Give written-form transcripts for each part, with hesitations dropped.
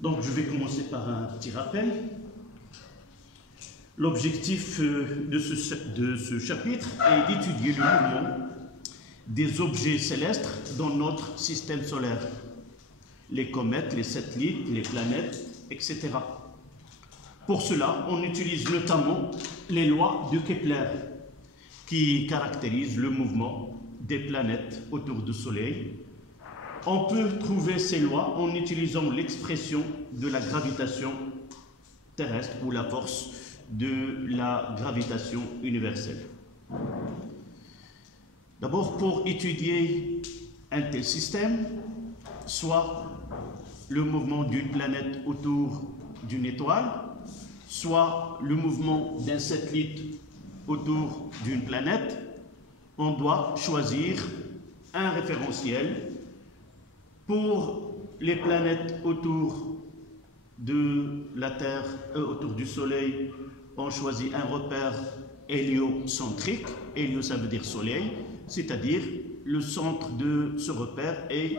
Donc, je vais commencer par un petit rappel. L'objectif de ce chapitre est d'étudier le mouvement des objets célestes dans notre système solaire. Les comètes, les satellites, les planètes, etc. Pour cela, on utilise notamment les lois de Kepler qui caractérisent le mouvement des planètes autour du Soleil. On peut trouver ces lois en utilisant l'expression de la gravitation terrestre ou la force de la gravitation universelle. D'abord, pour étudier un tel système, soit le mouvement d'une planète autour d'une étoile, soit le mouvement d'un satellite autour d'une planète, on doit choisir un référentiel. Pour les planètes autour de la Terre, autour du Soleil, on choisit un repère héliocentrique. Hélio, ça veut dire Soleil, c'est-à-dire le centre de ce repère est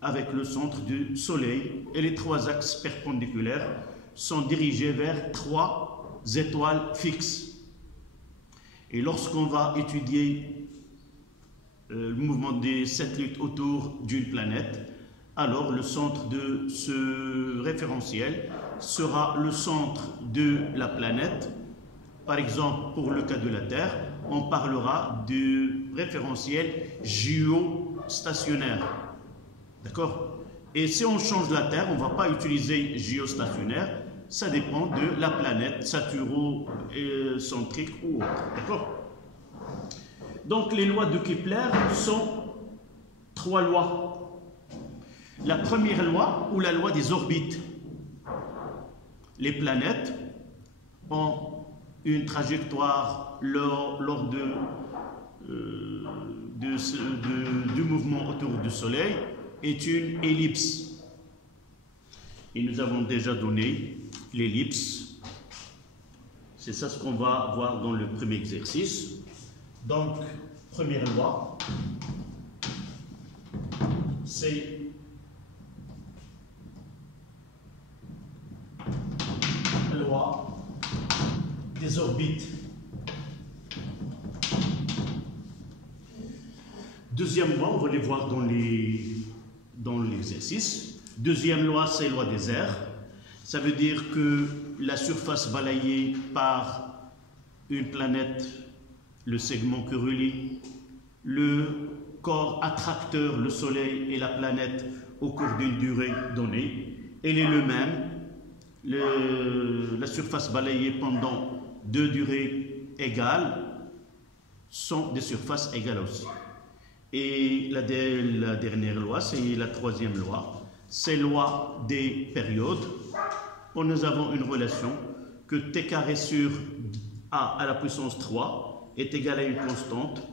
avec le centre du Soleil et les trois axes perpendiculaires sont dirigés vers trois étoiles fixes. Et lorsqu'on va étudier le mouvement des satellites autour d'une planète, alors le centre de ce référentiel sera le centre de la planète. Par exemple, pour le cas de la Terre, on parlera du référentiel géostationnaire. D'accord? Et si on change la Terre, on ne va pas utiliser géostationnaire, ça dépend de la planète, saturno-centrique ou autre. D'accord? Donc les lois de Kepler sont trois lois. La première loi, ou la loi des orbites. Les planètes ont une trajectoire lors du mouvement autour du Soleil est une ellipse. Et nous avons déjà donné l'ellipse. C'est ça ce qu'on va voir dans le premier exercice. Donc, première loi, c'est la loi des orbites. Deuxième loi, on va les voir dans l'exercice. Deuxième loi, c'est la loi des airs. Ça veut dire que la surface balayée par une planète, le segment que relie le corps attracteur, le Soleil et la planète au cours d'une durée donnée, elle est le même. La surface balayée pendant deux durées égales sont des surfaces égales aussi. Et la dernière loi, c'est la troisième loi, c'est la loi des périodes, où nous avons une relation que t carré sur a à la puissance 3 est égal à une constante.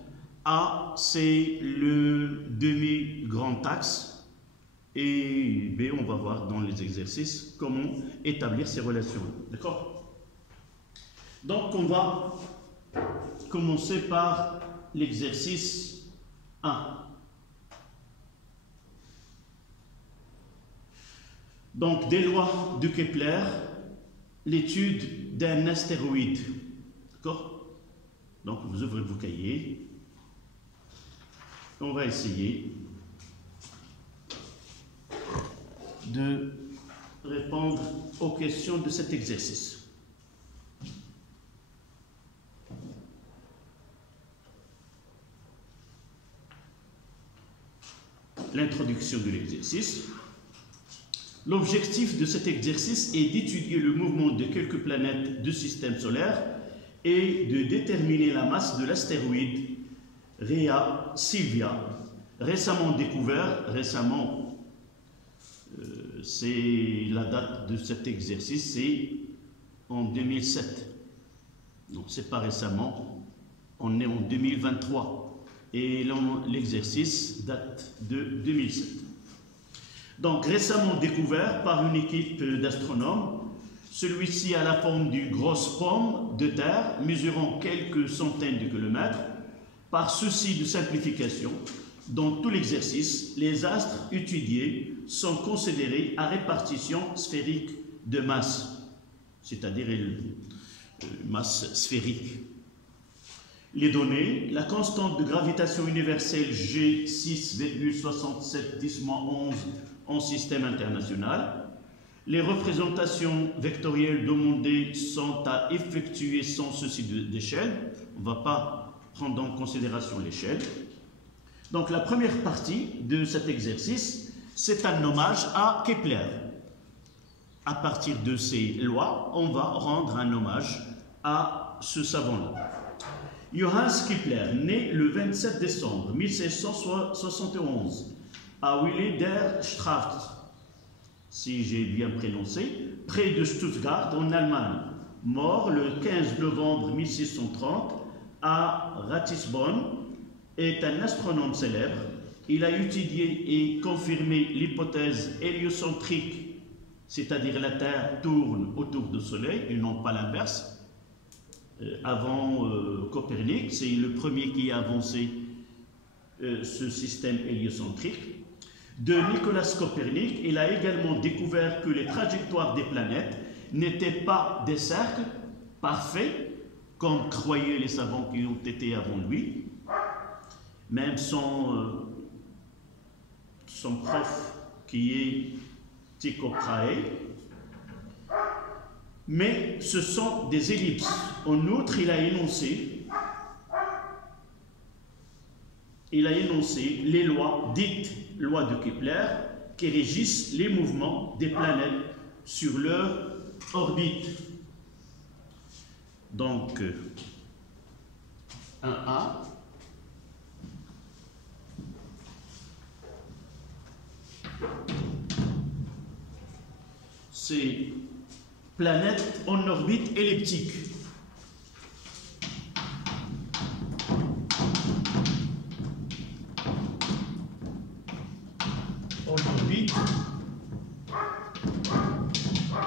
A, c'est le demi-grand axe, et B, on va voir dans les exercices comment établir ces relations. D'accord? Donc, on va commencer par l'exercice 1. Donc, des lois de Kepler, l'étude d'un astéroïde. D'accord? Donc, vous ouvrez vos cahiers. On va essayer de répondre aux questions de cet exercice. L'introduction de l'exercice. L'objectif de cet exercice est d'étudier le mouvement de quelques planètes du système solaire et de déterminer la masse de l'astéroïde Rhea Silvia, récemment découvert, c'est la date de cet exercice, c'est en 2007. Donc c'est pas récemment, on est en 2023 et l'exercice date de 2007. Donc récemment découvert par une équipe d'astronomes, celui-ci a la forme d'une grosse pomme de terre mesurant quelques centaines de kilomètres. Par souci de simplification, dans tout l'exercice, les astres étudiés sont considérés à répartition sphérique de masse, c'est-à-dire masse sphérique. Les données, la constante de gravitation universelle G 6,6710-11 en système international. Les représentations vectorielles demandées sont à effectuer sans souci d'échelle. On ne va pas prendre en considération l'échelle. Donc la première partie de cet exercice, c'est un hommage à Kepler. À partir de ces lois, on va rendre un hommage à ce savant-là. Johannes Kepler, né le 27 décembre 1671 à Wilhelmstraat, si j'ai bien prononcé, près de Stuttgart en Allemagne, mort le 15 novembre 1630 à Ratisbonne, est un astronome célèbre. Il a étudié et confirmé l'hypothèse héliocentrique, c'est-à-dire la Terre tourne autour du Soleil et non pas l'inverse. Avant Copernic, c'est le premier qui a avancé ce système héliocentrique. De Nicolas Copernic, il a également découvert que les trajectoires des planètes n'étaient pas des cercles parfaits, comme croyaient les savants qui ont été avant lui. Même son prof, qui est Tycho Brahe, mais ce sont des ellipses. En outre, il a énoncé les lois dites lois de Kepler qui régissent les mouvements des planètes sur leur orbite. Donc, 1A. C'est planète en orbite elliptique. En orbite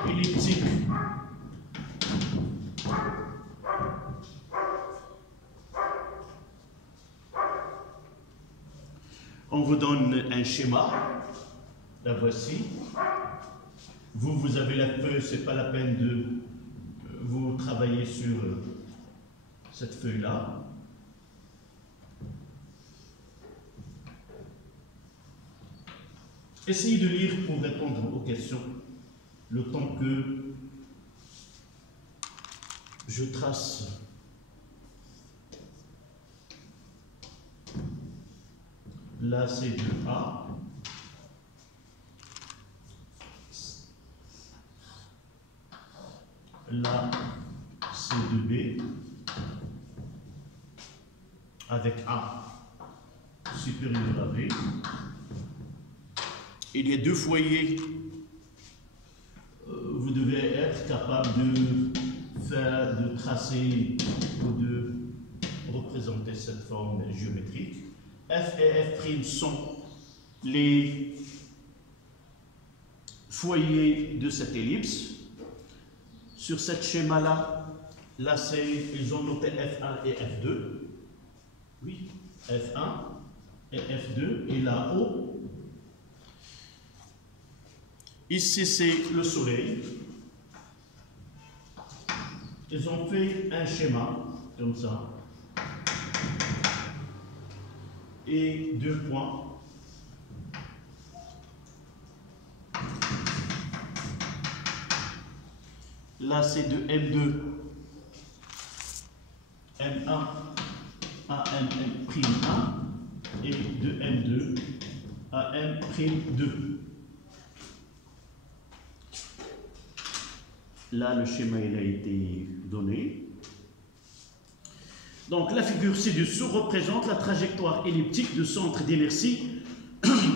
elliptique. On vous donne un schéma. La voici. Vous avez la feuille, ce n'est pas la peine de vous travailler sur cette feuille-là. Essayez de lire pour répondre aux questions, le temps que je trace. Là, c'est 2A. Là, c'est 2B. Avec A supérieur à B. Il y a deux foyers. Vous devez être capable de tracer ou de représenter cette forme géométrique. F et F' sont les foyers de cette ellipse. Sur ce schéma-là, là, ils ont noté F1 et F2. Oui, F1 et F2. Et là-haut, ici, c'est le Soleil. Ils ont fait un schéma, comme ça. Et deux points. Là, c'est de M2, M1 à M'1 et de M2 à M'2. Là, le schéma il a été donné. Donc, la figure ci-dessous représente la trajectoire elliptique de centre d'inertie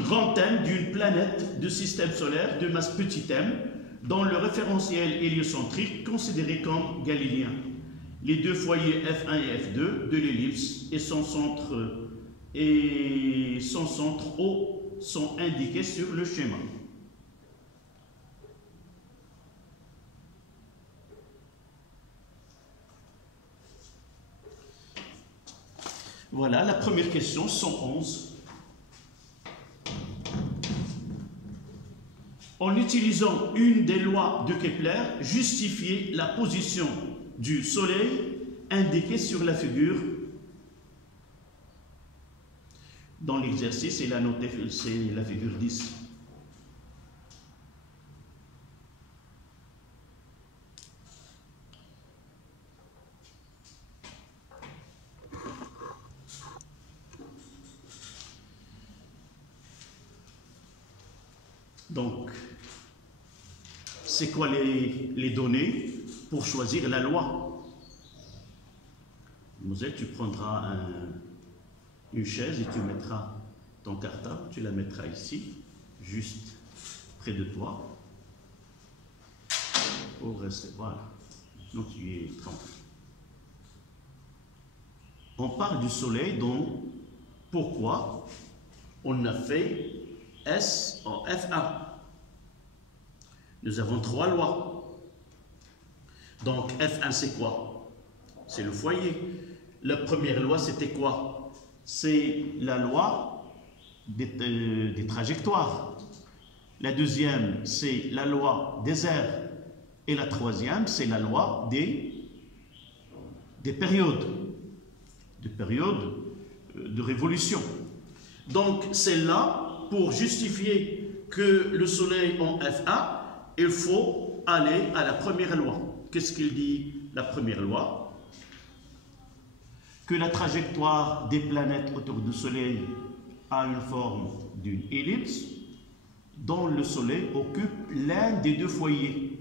grand M d'une planète de système solaire de masse petit m dans le référentiel héliocentrique considéré comme galiléen. Les deux foyers F1 et F2 de l'ellipse et son centre O sont indiqués sur le schéma. Voilà, la première question, 111. en utilisant une des lois de Kepler, justifier la position du Soleil indiquée sur la figure. Dans l'exercice, il a noté que c'est la figure 10. Donc, c'est quoi les données pour choisir la loi? Moselle, tu prendras une chaise et tu mettras ton cartable, tu la mettras ici, juste près de toi, pour rester, voilà, donc tu es tranquille. On parle du Soleil, donc pourquoi on a fait S en F1? Nous avons 3 lois. Donc F1 c'est quoi? C'est le foyer. La première loi c'était quoi? C'est la loi des trajectoires. La deuxième c'est la loi des aires. Et la troisième c'est la loi des périodes. Des périodes de révolution. Donc c'est là pour justifier que le Soleil en F1, il faut aller à la première loi. Qu'est-ce qu'il dit, la première loi? Que la trajectoire des planètes autour du Soleil a une forme d'une ellipse dont le Soleil occupe l'un des 2 foyers.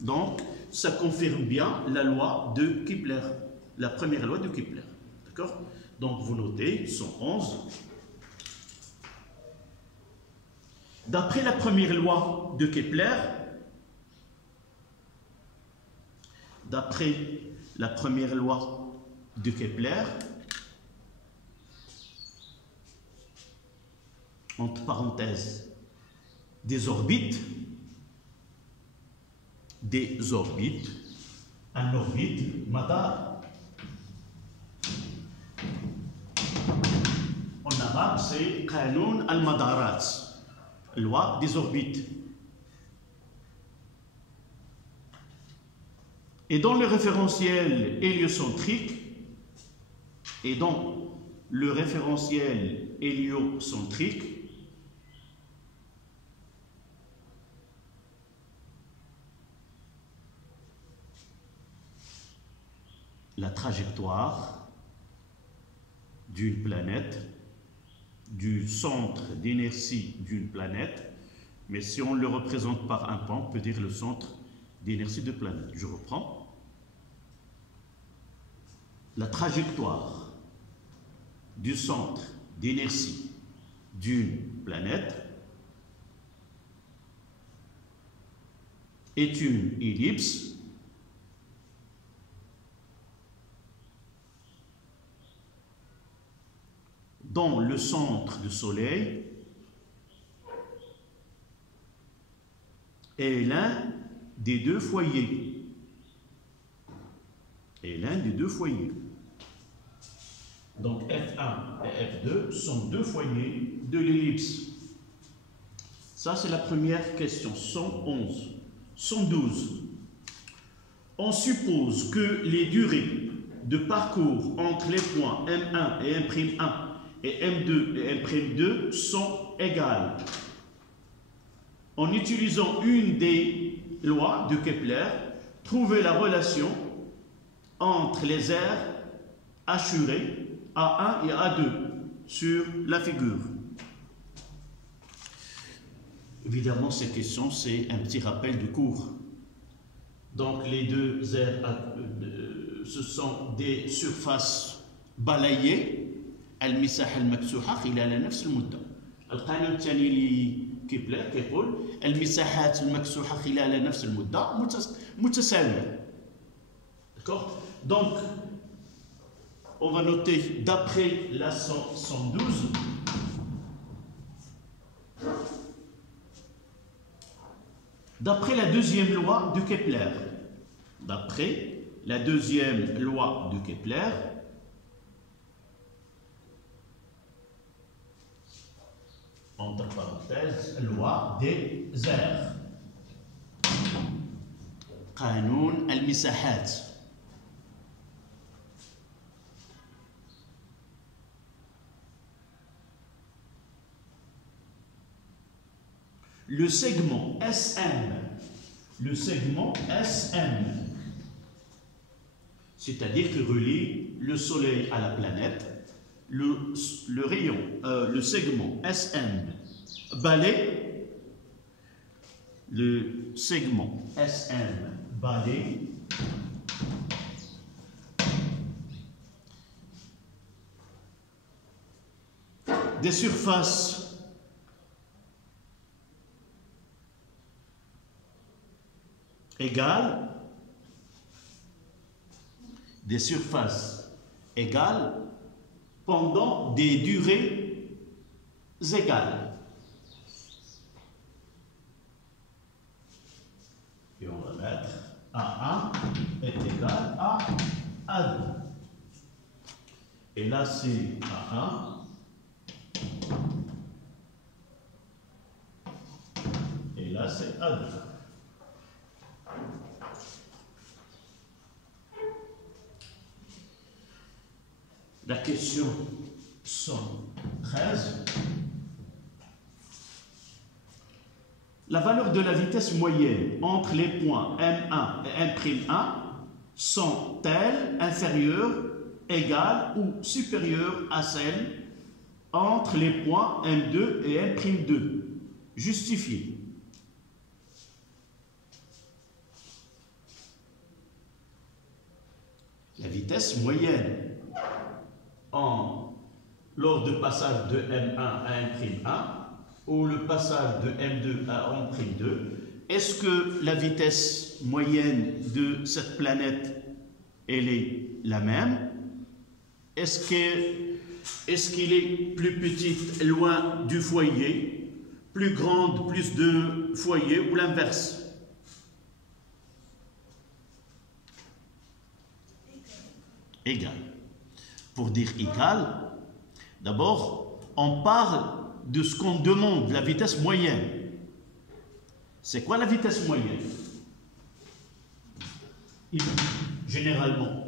Donc, ça confirme bien la loi de Kepler, la première loi de Kepler. D'accord? Donc, vous notez 111. D'après la première loi de Kepler, entre parenthèses, des orbites, un orbite, madar, en arabe c'est Qanoun al-Madarat, loi des orbites. Et dans le référentiel héliocentrique, la trajectoire d'une planète, du centre d'inertie d'une planète, mais si on le représente par un point, on peut dire le centre d'inertie de planète. Je reprends. La trajectoire du centre d'inertie d'une planète est une ellipse dont le centre du Soleil est l'un des 2 foyers. Donc F1 et F2 sont 2 foyers de l'ellipse. Ça, c'est la première question. 111. 112. On suppose que les durées de parcours entre les points M1 et M'1 et M2 et M'2 sont égales. En utilisant une des lois de Kepler, trouvez la relation entre les aires assurées A1 et A2 sur la figure. Évidemment, cette question, c'est un petit rappel du cours. Donc, les 2 aires, ce sont des surfaces balayées. المساحة المكسوحة خلال نفس المدة. القانون الثاني لكيبلر كيقول المساحات المكسوحة خلال نفس المدة متساوية. D'accord? Donc, on va noter d'après la 112, d'après la deuxième loi de Kepler, entre parenthèses, loi des aires. قانون المساحات. Le segment SM, c'est-à-dire qu'il relie le Soleil à la planète, le segment SM balaie, le segment SM balaie des surfaces égales, pendant des durées égales. Et on va mettre A1 est égal à A2. Et là c'est A1. Et là c'est A2. La question 113. La valeur de la vitesse moyenne entre les points M1 et M'1 sont-elles inférieures, égales ou supérieures à celles entre les points M2 et M'2? Justifiez. La vitesse moyenne lors du passage de M1 à M'1 ou le passage de M2 à M'2, est-ce que la vitesse moyenne de cette planète elle est la même? Est-ce qu'il est plus petite loin du foyer, plus grande, plus de foyer ou l'inverse? Égal. Pour dire égal, d'abord, on parle de ce qu'on demande, la vitesse moyenne. C'est quoi la vitesse moyenne? Généralement,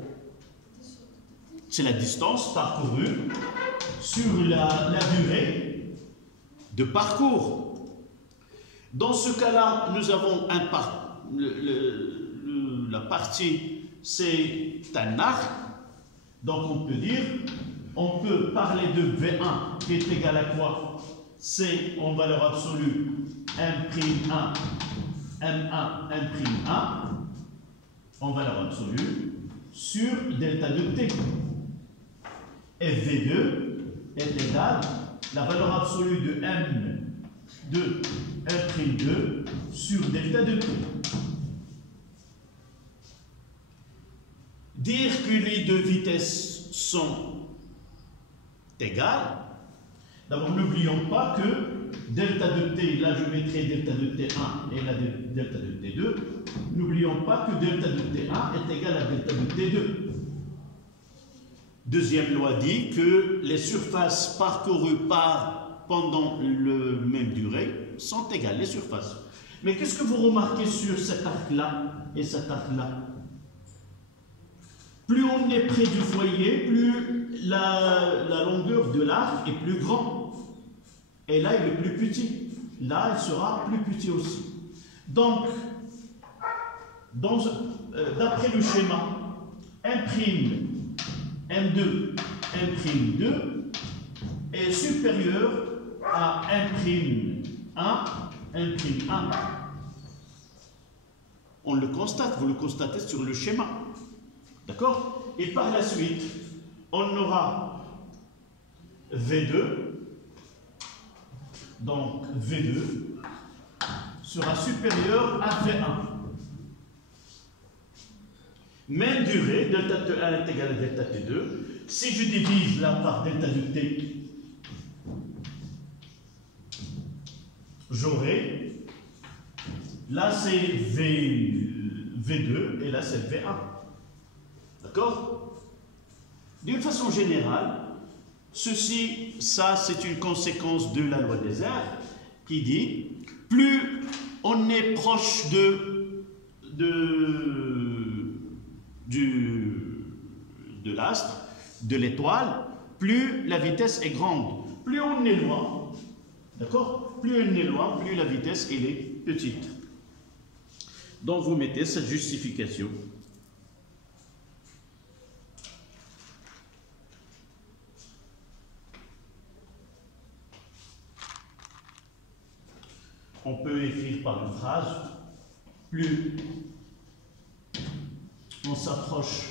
c'est la distance parcourue sur la durée de parcours. Dans ce cas-là, nous avons la partie, c'est un arc. Donc on peut parler de V1 qui est égal à quoi? C'est en valeur absolue M'1, M1, M'1 en valeur absolue sur delta de T. Et V2 est égal à la valeur absolue de M2, M'2 sur delta de T. Dire que les deux vitesses sont égales, d'abord n'oublions pas que delta de T, là je mettrai delta de T1 et là delta de T2, n'oublions pas que delta de T1 est égal à delta de T2. Deuxième loi dit que les surfaces parcourues pendant la même durée sont égales, les surfaces. Mais qu'est-ce que vous remarquez sur cet arc-là et cet arc-là? Plus on est près du foyer, plus la longueur de l'arc est plus grande. Et là, il est plus petit. Là, il sera plus petit aussi. Donc, d'après le schéma, M'2 est supérieur à M'1. On le constate, vous le constatez sur le schéma. D'accord? Et par la suite, on aura V2. Donc, V2 sera supérieur à V1. Même durée, delta T1 est égal à delta T2. Si je divise là par delta de T, j'aurai, là c'est V2 et là c'est V1. D'accord? D'une façon générale, Ça c'est une conséquence de la loi des airs qui dit plus on est proche de l'astre, de l'étoile, plus la vitesse est grande. Plus on est loin, d'accord? Plus on est loin, plus la vitesse elle est petite. Donc vous mettez cette justification. On peut écrire par une phrase, plus on s'approche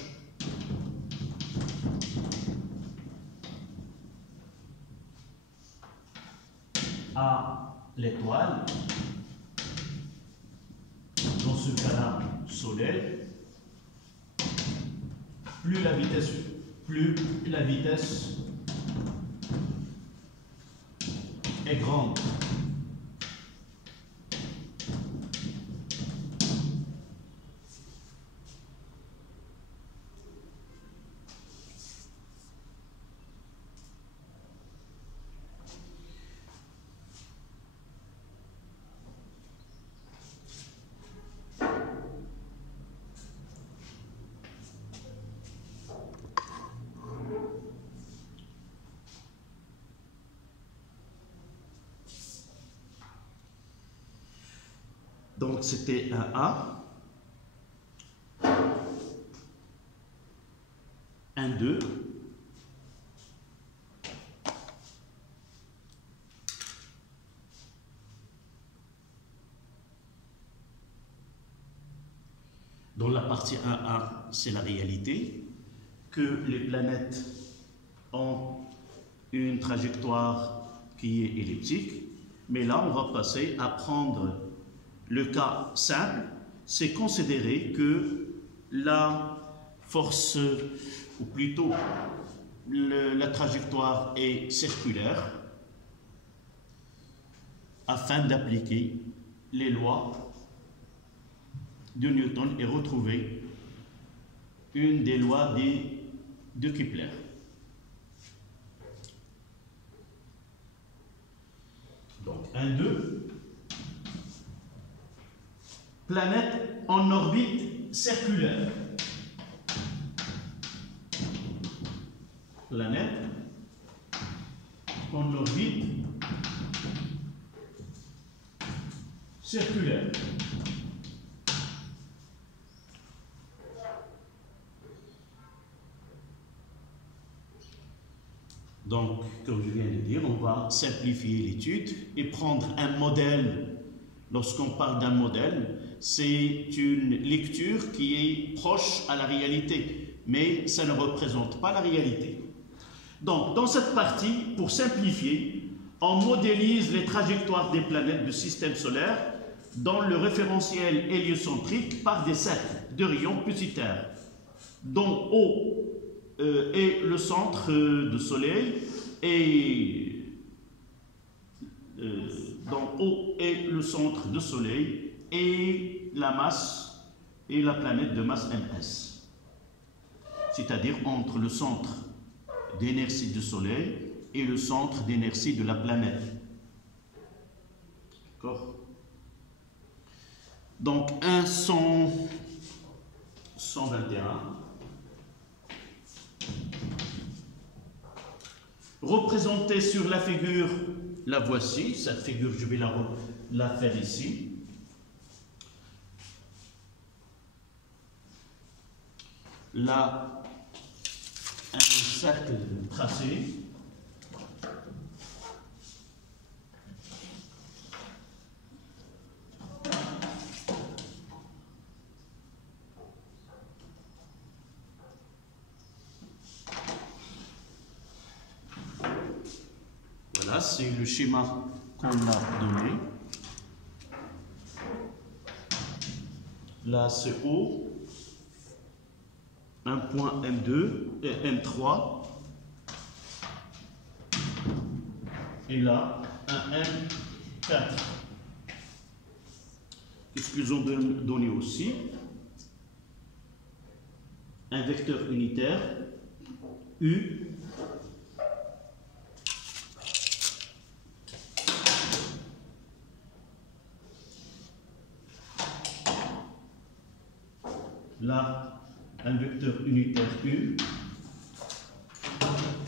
à l'étoile, dans ce cas-là, Soleil, plus la vitesse est grande. Donc c'était un A, un 2, dans la partie 1A, c'est la réalité, que les planètes ont une trajectoire qui est elliptique, mais là on va passer à prendre le cas simple, c'est considérer que la force, ou plutôt la trajectoire est circulaire, afin d'appliquer les lois de Newton et retrouver une des lois de Kepler. Donc 1, 2. Planète en orbite circulaire. Planète en orbite circulaire. Donc, comme je viens de dire, on va simplifier l'étude et prendre un modèle. Lorsqu'on parle d'un modèle, c'est une lecture qui est proche à la réalité, mais ça ne représente pas la réalité. Donc, dans cette partie, pour simplifier, on modélise les trajectoires des planètes du système solaire dans le référentiel héliocentrique par des cercles de rayons petit r, dont O est le centre du Soleil et dont O est le centre du Soleil et la masse et la planète de masse ms, c'est-à-dire entre le centre d'inertie du Soleil et le centre d'inertie de la planète. D'accord? Donc 121. Représentée sur la figure, la voici. Cette figure, je vais la faire ici. Là, un cercle tracé. Voilà, c'est le schéma qu'on a donné. Là, c'est O. Un point M2 et M3. Et là, un M4. Qu'est-ce qu'ils ont donné aussi? Un vecteur unitaire, U, là un vecteur unitaire U.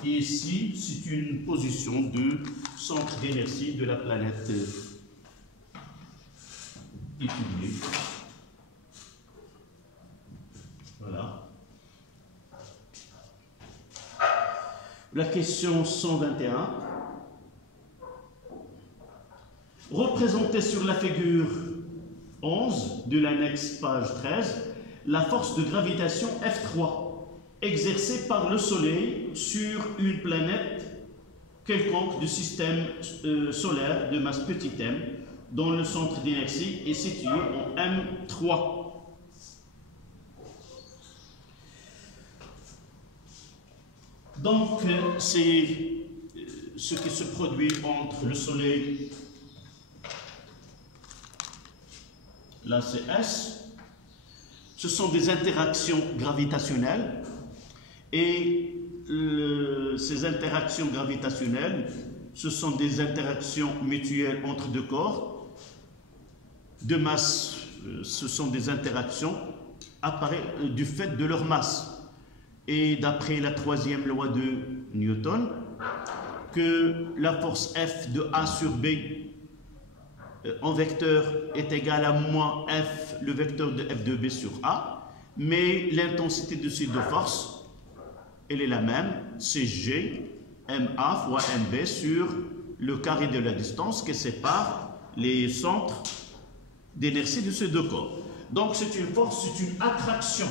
Et ici, c'est une position de centre d'inertie de la planète étudiée. Voilà. La question 121. Représentez sur la figure 11 de l'annexe page 13 la force de gravitation F3 exercée par le Soleil sur une planète quelconque du système solaire de masse petit m, dont le centre d'inertie est situé en M3. Donc, c'est ce qui se produit entre le Soleil, là c'est S, ce sont des interactions gravitationnelles, et ces interactions gravitationnelles, ce sont des interactions mutuelles entre deux corps de masse. Ce sont des interactions du fait de leur masse. Et d'après la troisième loi de Newton, que la force F de A sur B en vecteur est égale à moins F, le vecteur de F de B sur A, mais l'intensité de ces deux forces, elle est la même, c'est G, MA fois MB sur le carré de la distance qui sépare les centres d'inertie de ces deux corps. Donc c'est une force, c'est une attraction,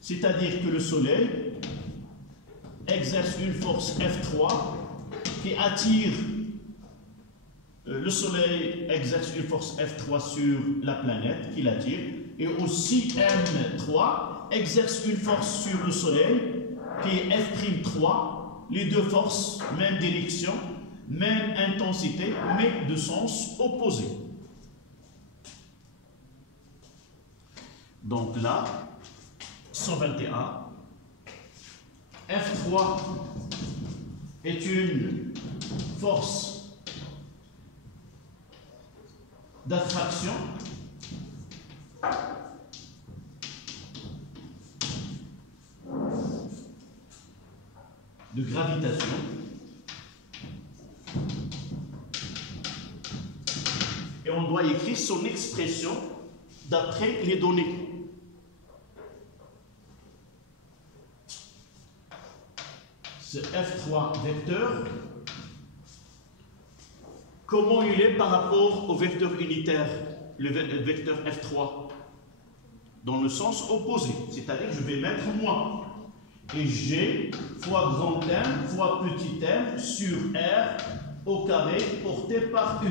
c'est-à-dire que le Soleil exerce une force F3 qui attire, le Soleil exerce une force F3 sur la planète qui l'attire, et aussi M3 exerce une force sur le Soleil qui est F'3, les deux forces, même direction, même intensité, mais de sens opposé. Donc là, 121, F3 est une force d'attraction de gravitation et on doit écrire son expression d'après les données. Ce F3 vecteur, comment il est par rapport au vecteur unitaire, le vecteur F3, dans le sens opposé, c'est-à-dire je vais mettre moins. Et G fois grand M fois petit m sur R au carré porté par U.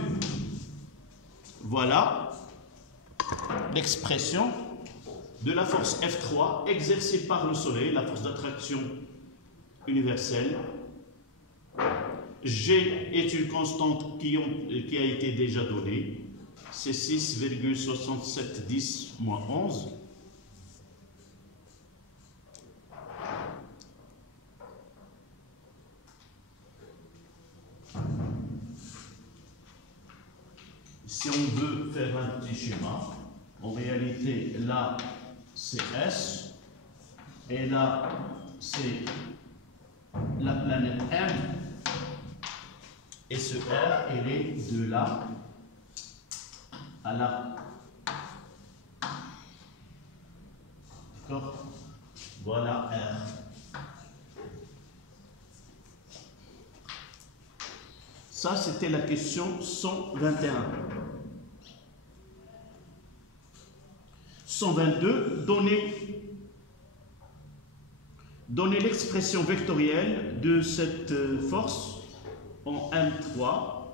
Voilà l'expression de la force F3 exercée par le Soleil, la force d'attraction universelle. G est une constante qui a été déjà donnée, c'est 6,6710 moins 11. Si on veut faire un petit schéma, en réalité, là, c'est S, et là, c'est la planète M, et ce R, il est de là à là. D'accord? Voilà R. Ça, c'était la question 121. 122, donner l'expression vectorielle de cette force en M3.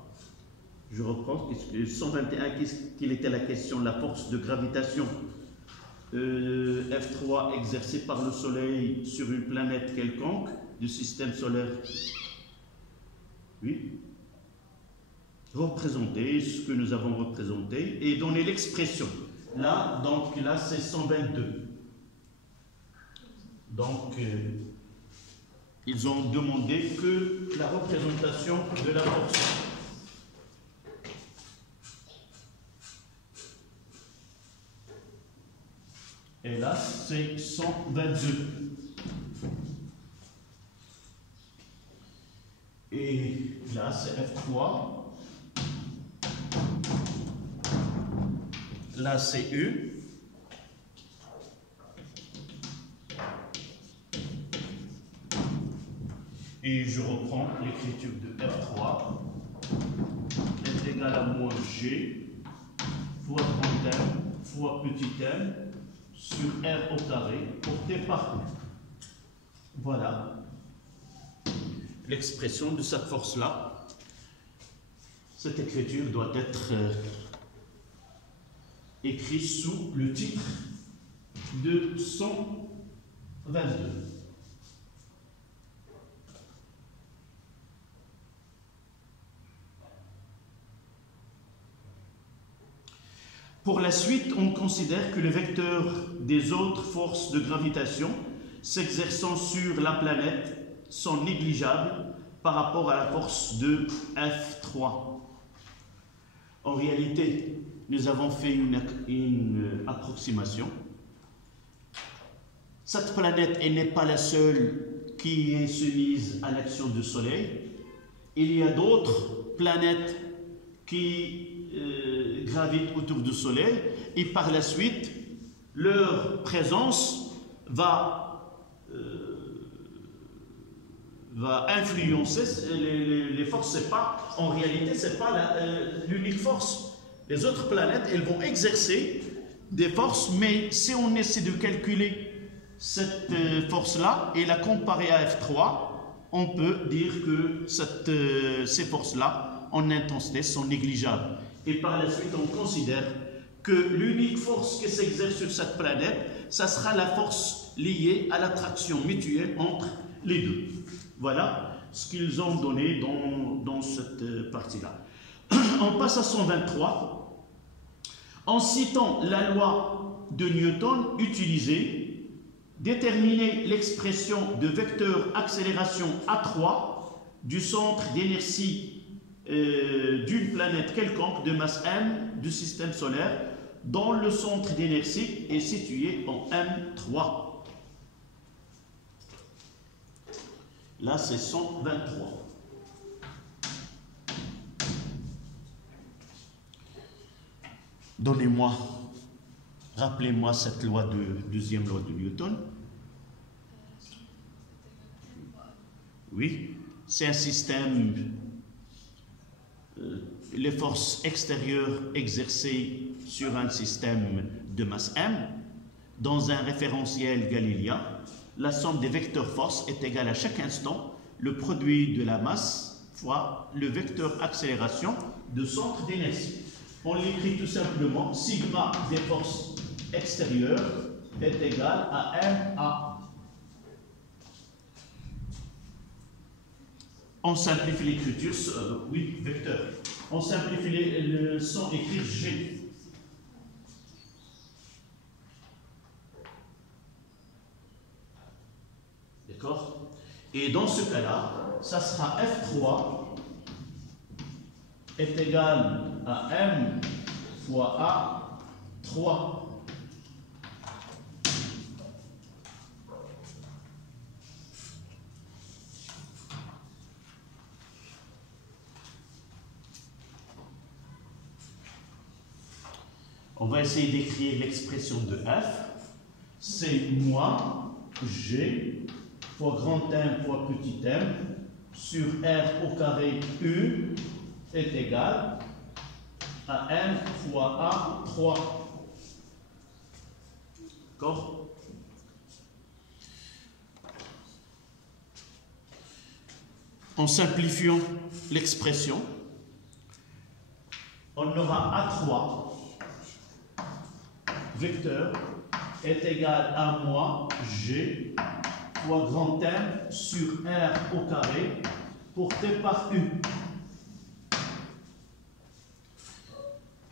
Je reprends, 121, quelle était la question? La force de gravitation F3 exercée par le Soleil sur une planète quelconque du système solaire. Oui. Représenter ce que nous avons représenté et donner l'expression. Là, donc là, c'est 122. Donc, ils ont demandé que la représentation de la force. Et là, c'est 122. Et là, c'est F3. Là, c'est U. Et je reprends l'écriture de F3 est égal à moins G fois grand M fois petit m sur R au carré porté par U. Voilà l'expression de cette force-là. Cette écriture doit être écrite sous le titre de 122. Pour la suite, on considère que le vecteur des autres forces de gravitation s'exerçant sur la planète sont négligeables par rapport à la force de F3. En réalité, nous avons fait une approximation. Cette planète, elle n'est pas la seule qui est soumise à l'action du Soleil. Il y a d'autres planètes qui gravitent autour du Soleil et par la suite, leur présence va influencer les forces. En réalité, ce n'est pas l'unique force. Les autres planètes, elles vont exercer des forces, mais si on essaie de calculer cette force-là et la comparer à F3, on peut dire que ces forces-là, en intensité, sont négligeables. Et par la suite, on considère que l'unique force qui s'exerce sur cette planète, ça sera la force liée à l'attraction mutuelle entre les deux. Voilà ce qu'ils ont donné dans cette partie-là. On passe à 123. En citant la loi de Newton utilisée, déterminer l'expression de vecteur accélération A3 du centre d'inertie d'une planète quelconque de masse M du système solaire dont le centre d'inertie est situé en M3. Là, c'est 123. Donnez-moi, rappelez-moi cette deuxième loi de Newton. Oui, c'est un système. Les forces extérieures exercées sur un système de masse M, dans un référentiel galiléen, la somme des vecteurs force est égale à chaque instant le produit de la masse fois le vecteur accélération de centre d'inertie. On l'écrit tout simplement, sigma des forces extérieures est égal à MA. On simplifie l'écriture, oui, vecteur. On simplifie le son écrire G. D'accord? Et dans ce cas-là, ça sera F3 est égal à M fois A3. On va essayer d'écrire l'expression de F. C'est moins G fois grand M fois petit m sur R au carré U est égal à M fois A3. D'accord? En simplifiant l'expression, on aura A3 vecteur est égal à moins G fois grand M sur R au carré porté par U.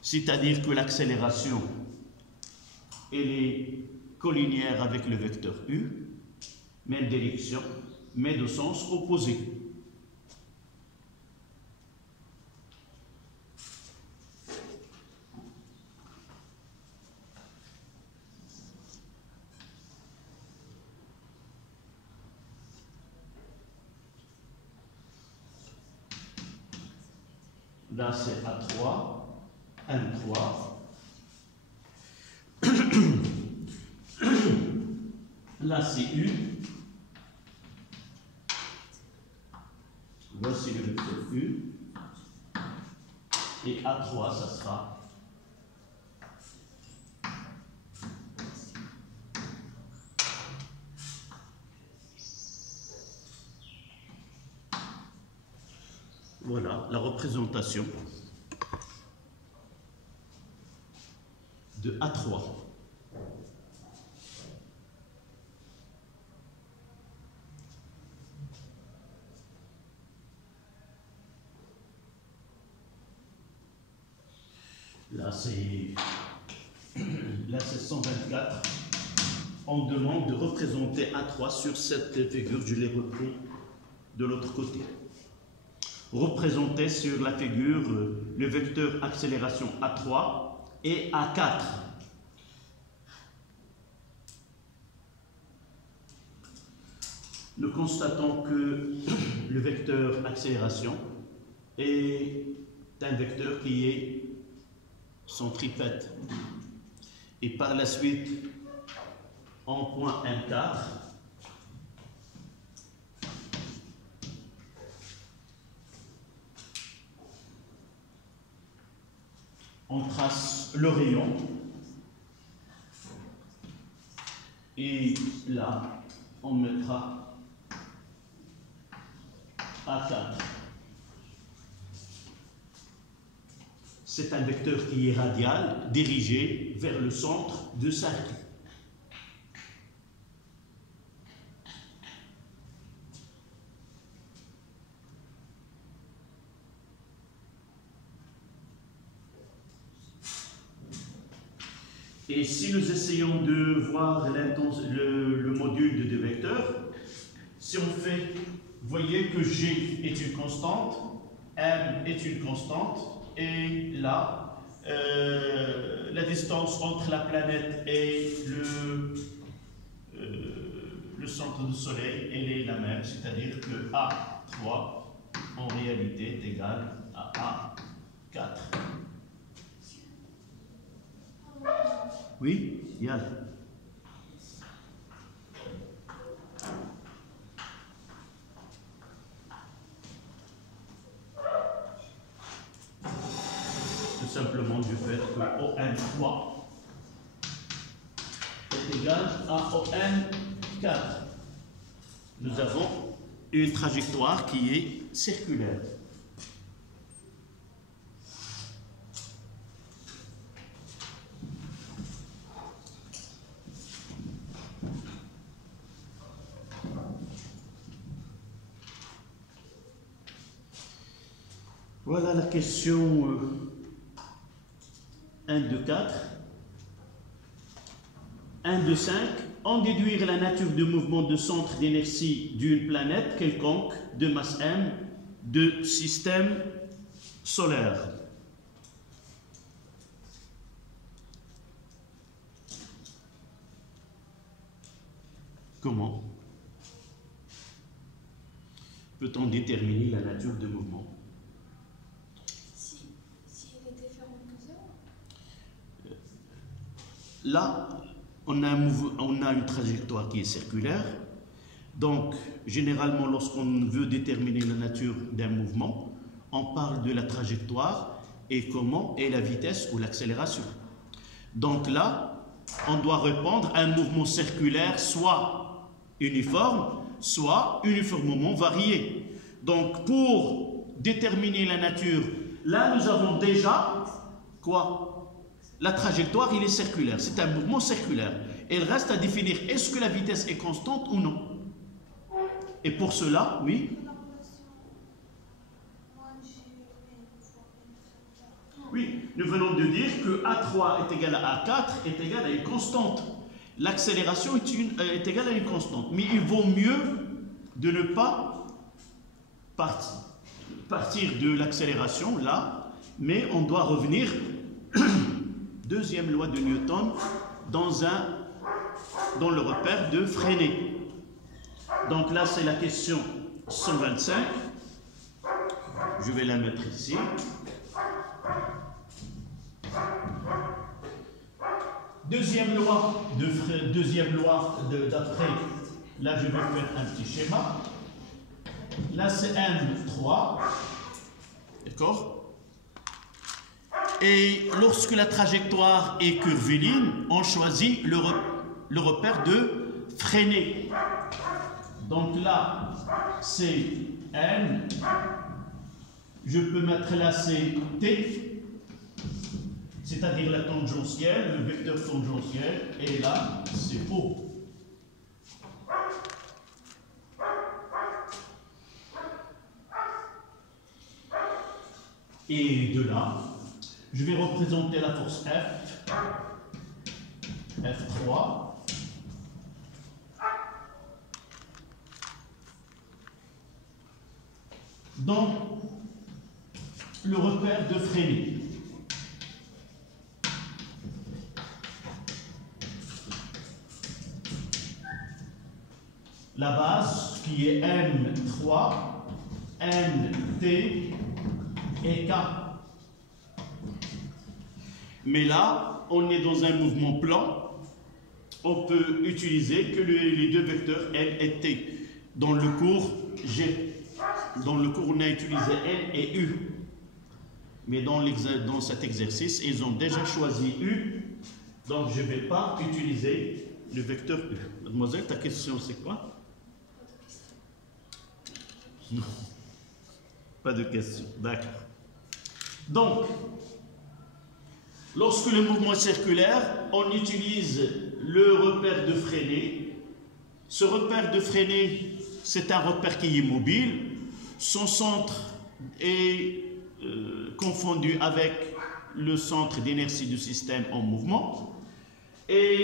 C'est-à-dire que l'accélération elle est collinéaire avec le vecteur U, même direction, mais de sens opposé. Là, c'est A3, M3. Là, c'est U. Voici le vecteur U. Et A3, ça sera voilà la représentation de A3. Là, c'est 124. On demande de représenter A3 sur cette figure. Je l'ai repris de l'autre côté. Représenter sur la figure le vecteur accélération A3 et A4. Nous constatons que le vecteur accélération est un vecteur qui est centripète. Et par la suite, en point M4, on trace le rayon. Et là, on mettra A4. C'est un vecteur qui est radial, dirigé vers le centre du cercle. Et si nous essayons de voir le module de deux vecteurs, si on fait, vous voyez que G est une constante, M est une constante, et là, la distance entre la planète et le centre du Soleil, elle est la même, c'est-à-dire que A3 en réalité est égal à A4. Oui, Yann. Tout simplement du fait que ON3 est égal à ON4. Nous avons une trajectoire qui est circulaire. Voilà la question 1 de 4. 1 de 5. En déduire la nature du mouvement de centre d'inertie d'une planète quelconque de masse M de système solaire. Comment peut-on déterminer la nature du mouvement? Là, on a une trajectoire qui est circulaire. Donc, généralement, lorsqu'on veut déterminer la nature d'un mouvement, on parle de la trajectoire et comment est la vitesse ou l'accélération. Donc là, on doit répondre à un mouvement circulaire soit uniforme, soit uniformément varié. Donc, pour déterminer la nature, là, nous avons déjà quoi? La trajectoire, il est circulaire. C'est un mouvement circulaire. Il reste à définir est-ce que la vitesse est constante ou non. Et pour cela, oui. Oui, nous venons de dire que A3 est égal à A4 est égal à une constante. L'accélération est égale à une constante. Mais il vaut mieux de ne pas partir de l'accélération là, mais on doit revenir deuxième loi de Newton dans le repère de Freinet. Donc là, c'est la question 125. Je vais la mettre ici. Deuxième loi d'après, là je vais faire un petit schéma. Là c'est M3, d'accord? Et lorsque la trajectoire est curviligne, on choisit le repère de freiner. Donc là c'est N, je peux mettre là c'est T, c'est-à-dire la tangentielle, le vecteur tangentiel, et là c'est O. Et de là, je vais représenter la force F, F3, dans le repère de freiner. La base qui est M3, NT et K. Mais là, on est dans un mouvement plan. On peut utiliser que les deux vecteurs N et T. Dans le cours, on a utilisé N et U. Mais dans cet exercice, ils ont déjà choisi U. Donc, je ne vais pas utiliser le vecteur U. Mademoiselle, ta question, c'est quoi? Non. Pas de question. D'accord. Donc, lorsque le mouvement est circulaire, on utilise le repère de freiner. Ce repère de freiner, c'est un repère qui est mobile. Son centre est confondu avec le centre d'inertie du système en mouvement. Et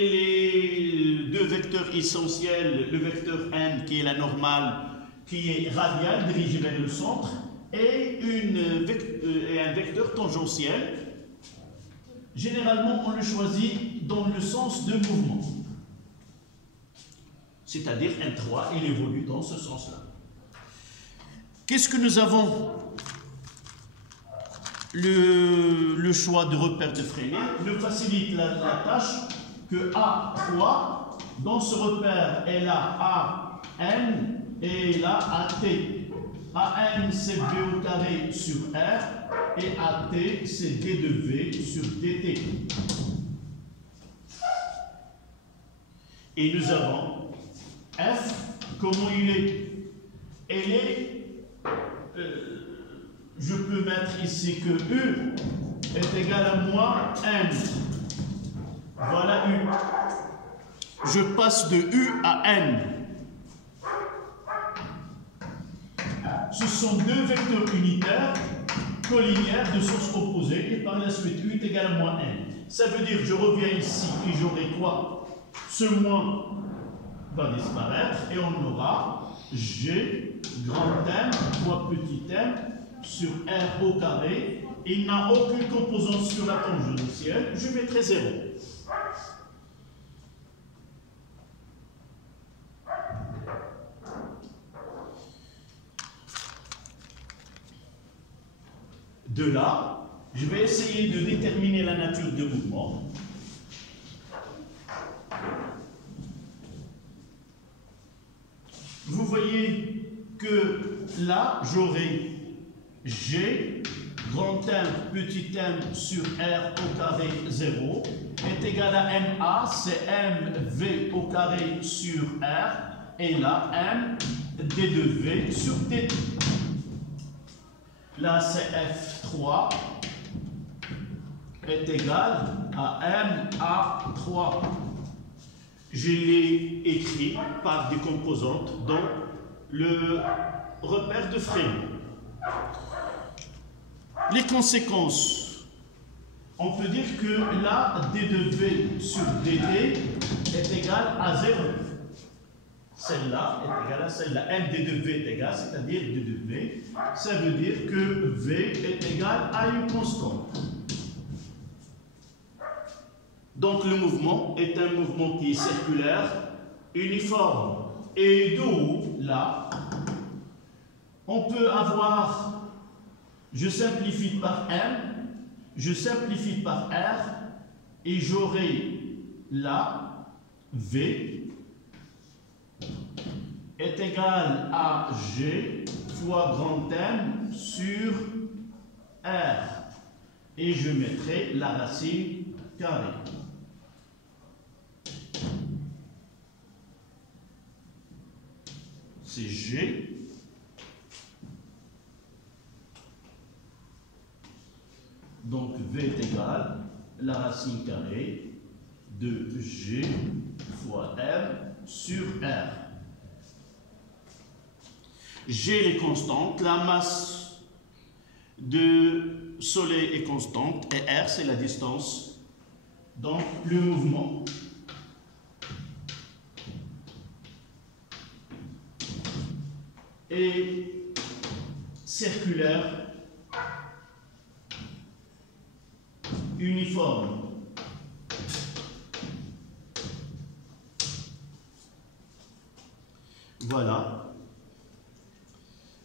les deux vecteurs essentiels, le vecteur N qui est la normale, qui est radiale, dirigée vers le centre, et un vecteur tangentiel. Généralement, on le choisit dans le sens de mouvement. C'est-à-dire N3, il évolue dans ce sens-là. Qu'est-ce que nous avons? Le choix de repère de freiner nous facilite la tâche que A3, dans ce repère, est là AN et là AT. AN c'est B au carré sur R et AT c'est D de V sur DT. Et nous avons F, comment il est? Elle est, je peux mettre ici que U est égal à moins N. Voilà U. Je passe de U à N. Ce sont deux vecteurs unitaires collinéaires de sens opposé et par la suite U est égal à moins N. Ça veut dire que je reviens ici et j'aurai quoi? Ce moins va disparaître et on aura G grand M fois petit m sur R au carré. Il n'a aucune composante sur la tangentielle. Je mettrai 0. De là, je vais essayer de déterminer la nature du mouvement. Vous voyez que là, j'aurai G, grand M, petit m sur R au carré 0 est égal à MA, c'est MV au carré sur R, et là, M, D de V sur D. Là, c'est F3 est égal à MA3. Je l'ai écrit par des composantes dans le repère de frein. Les conséquences, on peut dire que là, D de V sur DD est égal à 0. Celle-là est égale à celle-là. MD de V est égal, c'est-à-dire D de V. Ça veut dire que V est égal à une constante. Donc le mouvement est un mouvement qui est circulaire, uniforme. Et d'où, là, on peut avoir, je simplifie par M, je simplifie par R, et j'aurai là, V est égal à G fois grand M sur R. Et je mettrai la racine carrée. C'est G donc V est égal à la racine carrée de G fois M sur R. G est constante, la masse de Soleil est constante et R c'est la distance. Donc le mouvement est circulaire, uniforme. Voilà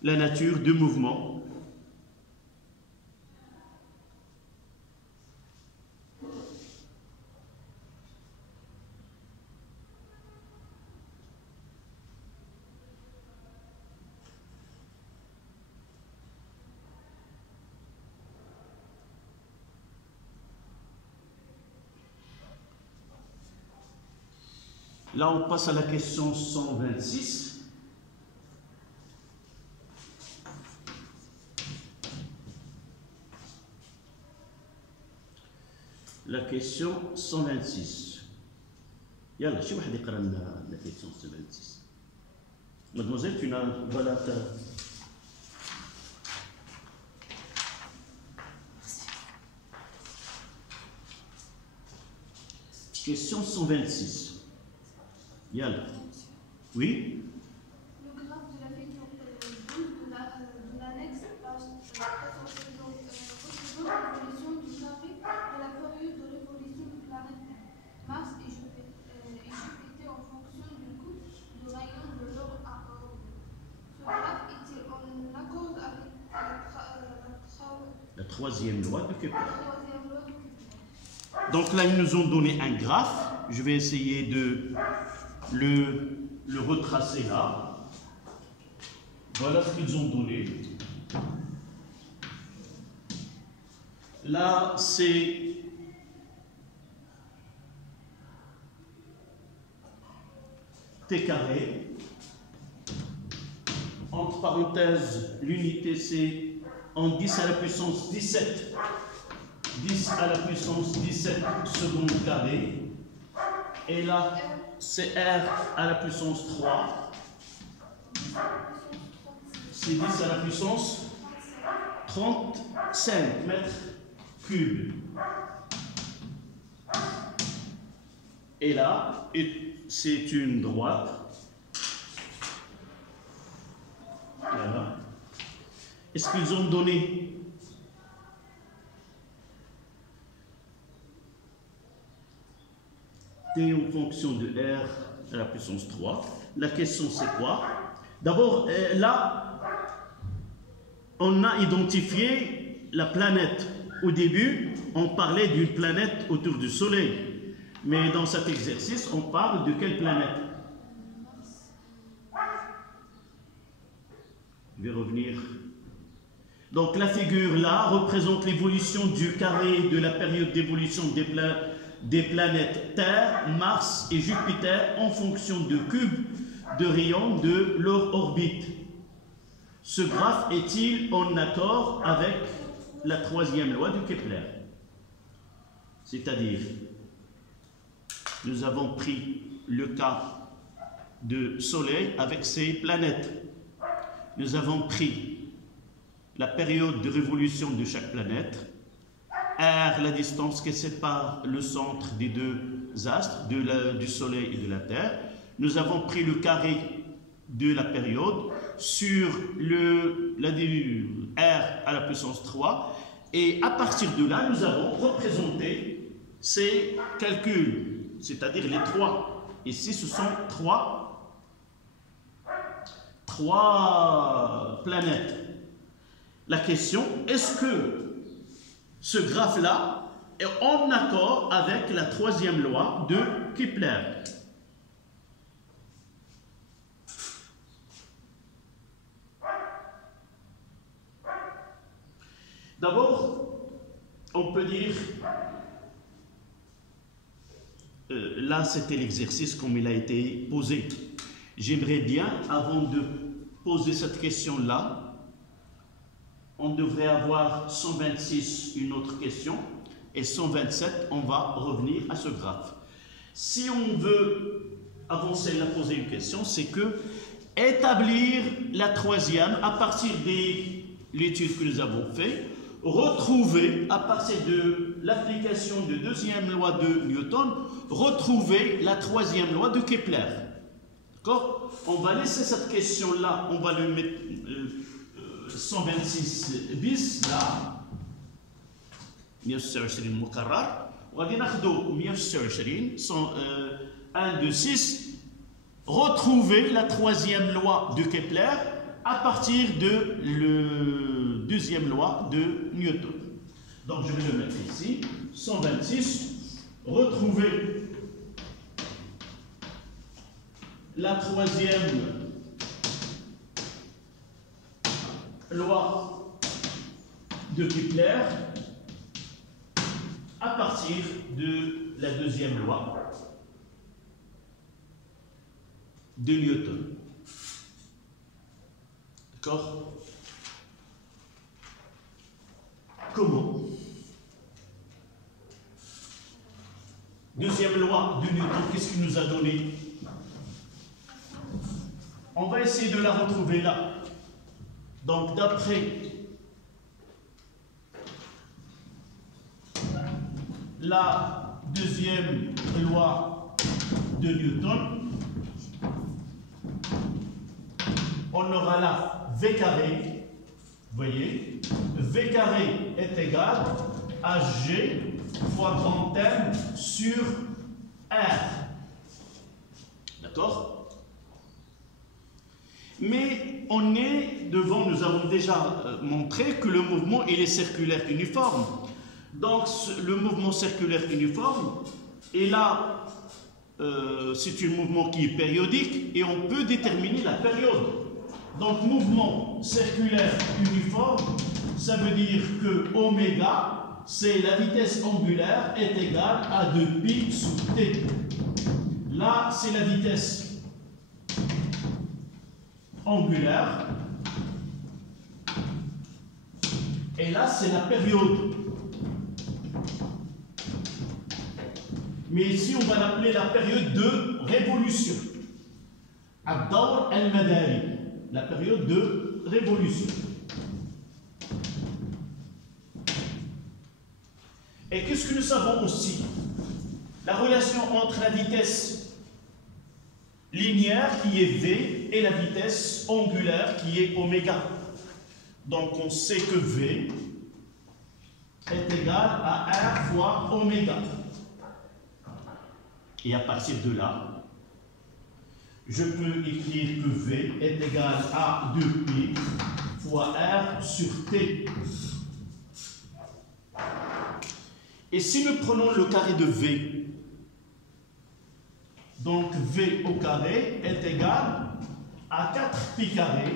la nature du mouvement. Là, on passe à la question 126. La question 126. Yalla, شي واحد يقرا لنا la question 126. Mademoiselle, tu n'as voilà ta question 126. Yalla. Oui? Le graphe de la figure 12 de l'annexe, page 472, représente l'évolution du carré de la période de révolution du planète Mars et Jupiter en fonction du couple de rayons de leur accord. Ce graphe est-il en accord avec La troisième loi de Kepler. la troisième loi de Kepler? Donc là, ils nous ont donné un graphe. Je vais essayer de le retracer là. Voilà ce qu'ils ont donné. Là, c'est T carré. Entre parenthèses, l'unité c'est en 10 à la puissance 17. 10 à la puissance 17 secondes carré. Et là, c'est R à la puissance 3. C'est 10 à la puissance 35 mètres cubes. Et là, c'est une droite. Voilà. Est-ce qu'ils ont donné T en fonction de R à la puissance 3. La question c'est quoi? D'abord, là, on a identifié la planète. Au début, on parlait d'une planète autour du Soleil. Mais dans cet exercice, on parle de quelle planète? Je vais revenir. Donc la figure là représente l'évolution du carré de la période d'évolution des planètes Terre, Mars et Jupiter en fonction de cubes de rayons de leur orbite. Ce graphe est-il en accord avec la troisième loi de Kepler? C'est-à-dire, nous avons pris le cas de Soleil avec ses planètes. Nous avons pris la période de révolution de chaque planète, R, la distance qui sépare le centre des deux astres, du Soleil et de la Terre. Nous avons pris le carré de la période sur R à la puissance 3. Et à partir de là, nous avons représenté ces calculs, c'est-à-dire les trois. Ici, ce sont trois planètes. La question, est-ce que ce graphe-là est en accord avec la troisième loi de Kepler. D'abord, on peut dire, là c'était l'exercice comme il a été posé. J'aimerais bien, avant de poser cette question-là, on devrait avoir 126 une autre question et 127, on va revenir à ce graphe. Si on veut avancer et poser une question, c'est que établir la troisième à partir de l'étude que nous avons faite, retrouver à partir de l'application de deuxième loi de Newton, retrouver la troisième loi de Kepler. D'accord? On va laisser cette question-là, on va le mettre 126 bis là, 129 مكرر وغادي ناخذوا 129 1 2 6 retrouver la troisième loi de Kepler à partir de la deuxième loi de Newton. Donc je vais le mettre ici, 126, retrouver la troisième loi de Kepler à partir de la deuxième loi de Newton. D'accord? Comment? Deuxième loi de Newton, qu'est-ce qu'il nous a donné? On va essayer de la retrouver là. Donc, d'après la deuxième loi de Newton, on aura là V carré, vous voyez, V carré est égal à G fois grand M sur R. D'accord? Mais on est devant, nous avons déjà montré que le mouvement il est circulaire uniforme. Donc le mouvement circulaire uniforme est là, c'est un mouvement qui est périodique et on peut déterminer la période. Donc mouvement circulaire uniforme, ça veut dire que oméga, c'est la vitesse angulaire est égale à 2pi sous t. Là, c'est la vitesse angulaire. Et là, c'est la période. Mais ici, on va l'appeler la période de révolution. Ad-dawr al-madari, la période de révolution. Et qu'est-ce que nous savons aussi? La relation entre la vitesse linéaire qui est V et la vitesse angulaire qui est oméga. Donc on sait que V est égal à R fois oméga. Et à partir de là, je peux écrire que V est égal à 2pi fois R sur T. Et si nous prenons le carré de V, donc V au carré est égal à 4pi carré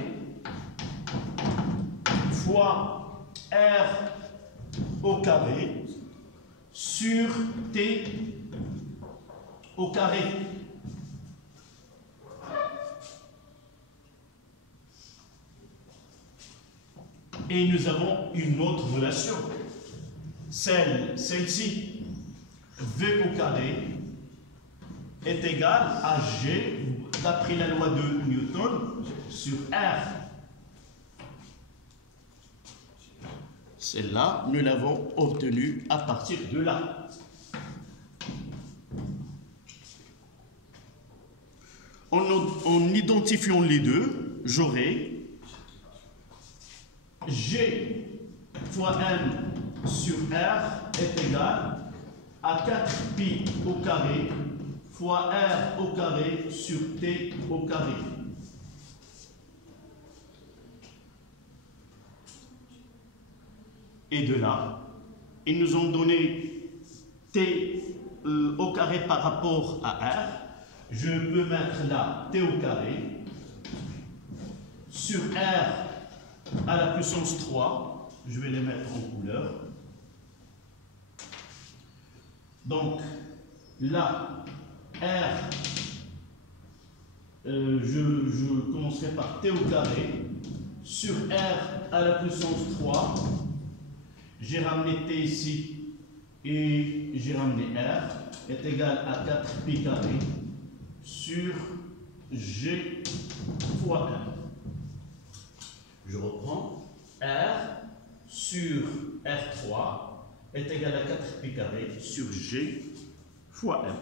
fois R au carré sur T au carré. Et nous avons une autre relation, celle-ci, V au carré est égal à G, d'après la loi de Newton, sur R. Celle-là, nous l'avons obtenue à partir de là. En identifiant les deux, j'aurai G fois M sur R est égal à 4pi au carré fois R au carré sur T au carré. Et de là, ils nous ont donné t au carré par rapport à r, je peux mettre là t au carré sur r à la puissance 3, je vais les mettre en couleur. Donc là, r, je commencerai par t au carré sur r à la puissance 3. J'ai ramené t ici et j'ai ramené r est égal à 4pi carré sur g fois 1. Je reprends. R sur R3 est égal à 4pi carré sur G fois 1.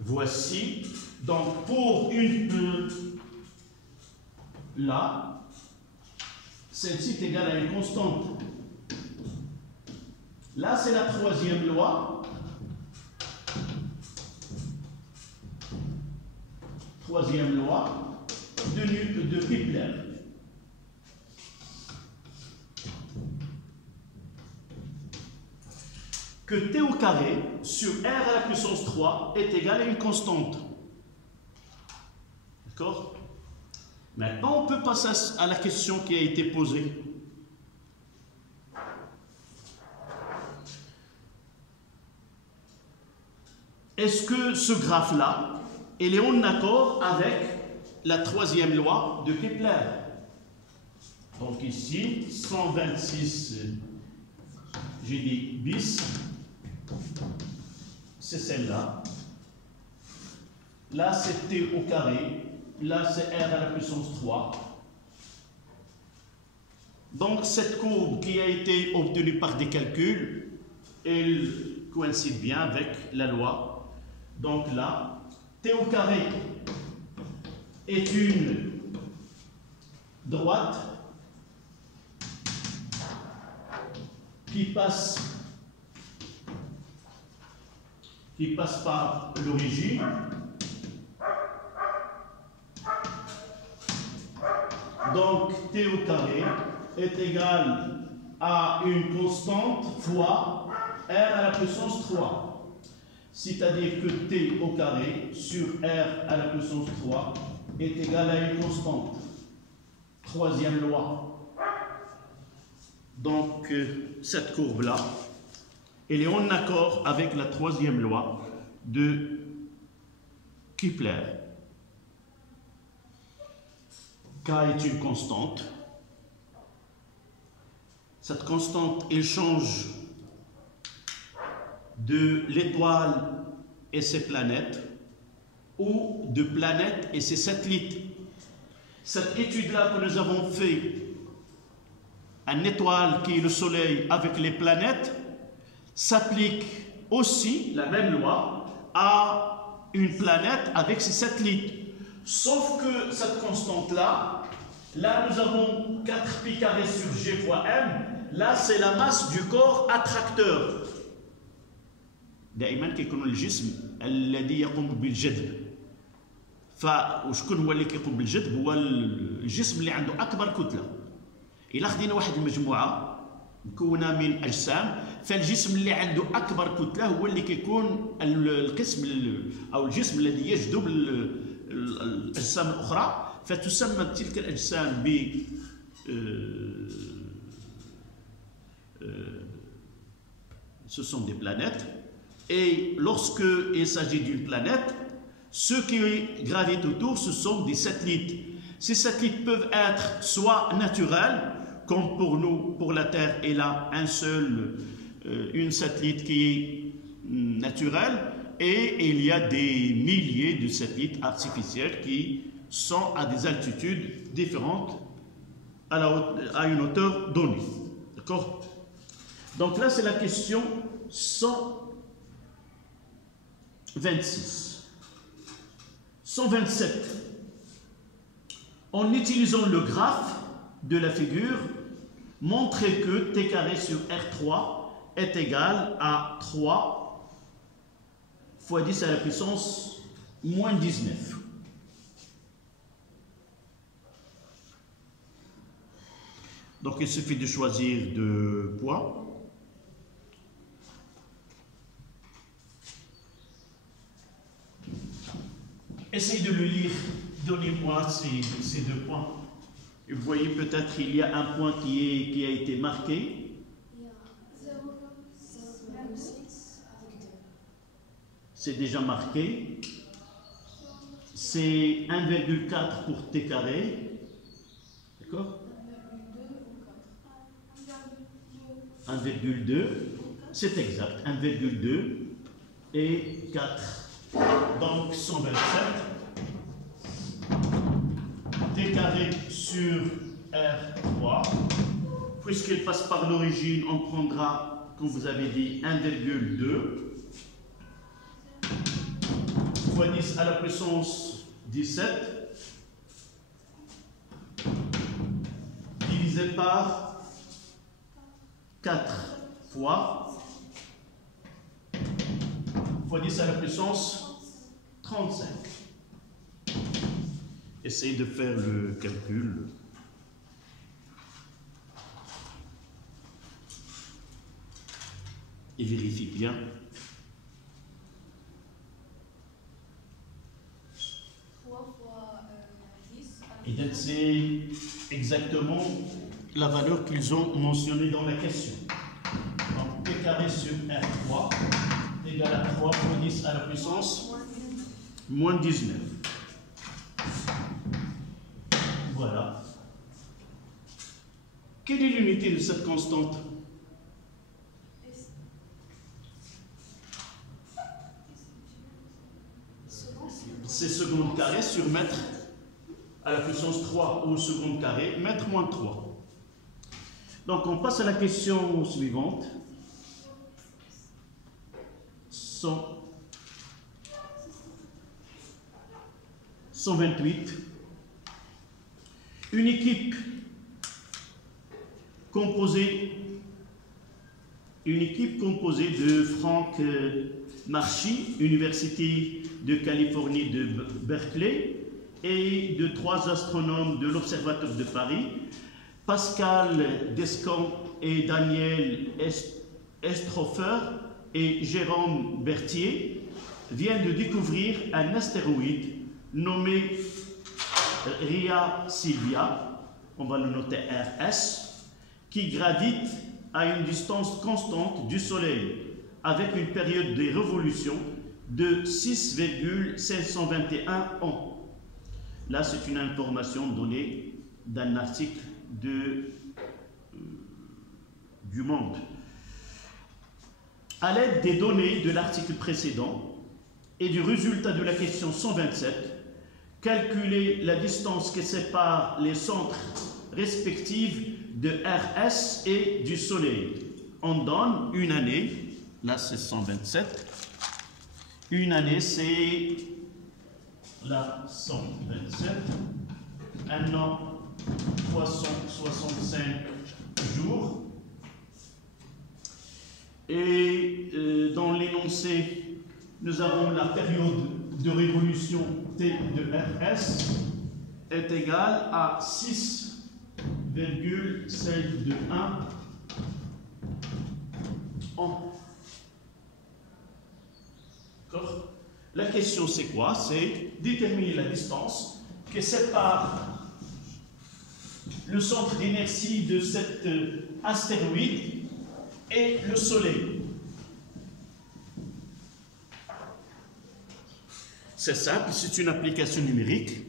Voici, donc pour une là, celle-ci est égale à une constante. Là, c'est la troisième loi. Troisième loi de Kepler. Que t au carré sur r à la puissance 3 est égal à une constante. D'accord? Maintenant, on peut passer à la question qui a été posée. Est-ce que ce graphe-là, il est en accord avec la troisième loi de Kepler? Donc ici, 126, j'ai dit bis, c'est celle-là. Là, c'est t au carré. Là, c'est r à la puissance 3. Donc, cette courbe qui a été obtenue par des calculs, elle coïncide bien avec la loi. Donc là, t au carré est une droite qui passe par l'origine. Donc t au carré est égal à une constante fois r à la puissance 3. C'est-à-dire que t au carré sur r à la puissance 3 est égal à une constante. Troisième loi. Donc cette courbe-là, elle est en accord avec la troisième loi de Kepler. K est une constante. Cette constante, elle change de l'étoile et ses planètes ou de planètes et ses satellites. Cette étude-là que nous avons fait, une étoile qui est le Soleil avec les planètes, s'applique aussi, la même loi, à une planète avec ses satellites. Sauf que cette constante-là, là nous avons 4pi carré sur G fois M, là c'est la masse du corps attracteur. دائما كيكون الجسم الذي يقوم بالجذب. فشكون هو اللي كيقوم بالجذب؟ هو الجسم اللي عنده اكبر كتله. الا خدينا واحد المجموعه مكونه من اجسام، فالجسم اللي عنده اكبر كتله هو اللي كيكون القسم او الجسم الذي يجذب الاجسام الاخرى، فتسمى تلك الاجسام ب ce sont des planètes. Et lorsque il s'agit d'une planète, ceux qui gravitent autour, ce sont des satellites. Ces satellites peuvent être soit naturels, comme pour nous, pour la Terre, il a une satellite qui est naturelle, et il y a des milliers de satellites artificiels qui sont à des altitudes différentes, à une hauteur donnée. D'accord? Donc là, c'est la question 126. 127. En utilisant le graphe de la figure, montrez que t carré sur R3 est égal à 3 fois 10 à la puissance moins 19. Donc il suffit de choisir deux poids. Essayez de le lire, donnez-moi ces deux points. Et vous voyez peut-être qu'il y a un point qui a été marqué. C'est déjà marqué. C'est 1,4 pour t carré. D'accord? 1,2. C'est exact. 1,2 et 4. Donc 127. T carré sur R3. Puisqu'il passe par l'origine, on prendra, comme vous avez dit, 1,2 fois 10 à la puissance 17 divisé par 4 fois 10 à la puissance 35. Essayez de faire le calcul. Et vérifie bien. Et donc c'est exactement la valeur qu'ils ont mentionnée dans la question. Donc t carré sur R3 égale à 3 fois 10 à la puissance moins 19. Voilà. Quelle est l'unité de cette constante? C'est seconde carré sur mètre à la puissance 3 ou seconde carré, mètre moins 3. Donc on passe à la question suivante. 128. Une équipe composée de Frank Marchi, Université de Californie de Berkeley, et de 3 astronomes de l'Observatoire de Paris, Pascal Descamps et Daniel Estrofer et Jérôme Berthier, viennent de découvrir un astéroïde nommé Rhea Silvia, on va le noter RS, qui gravite à une distance constante du Soleil, avec une période de révolution de 6,521 ans. Là, c'est une information donnée d'un article du Monde. À l'aide des données de l'article précédent et du résultat de la question 127, calculer la distance qui sépare les centres respectifs de RS et du Soleil. On donne une année, là c'est 127, une année c'est là 127, un an 365 jours, et dans l'énoncé nous avons la période de révolution T de RS est égale à 6,521 ans. D'accord? La question c'est quoi? C'est déterminer la distance qui sépare le centre d'inertie de cet astéroïde et le Soleil. C'est simple, c'est une application numérique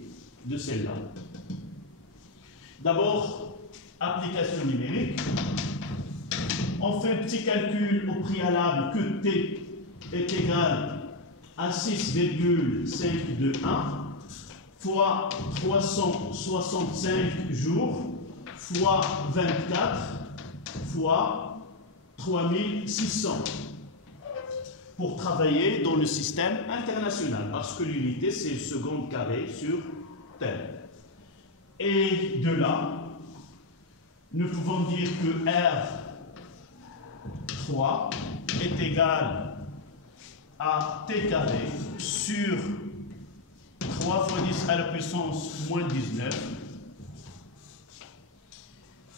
de celle-là. D'abord, application numérique. On fait un petit calcul au préalable que T est égal à 6,521 fois 365 jours fois 24 fois 3600 pour travailler dans le système international, parce que l'unité c'est seconde carré sur Terre. Et de là, nous pouvons dire que R3 est égal à T carré sur 3 fois 10 à la puissance moins 19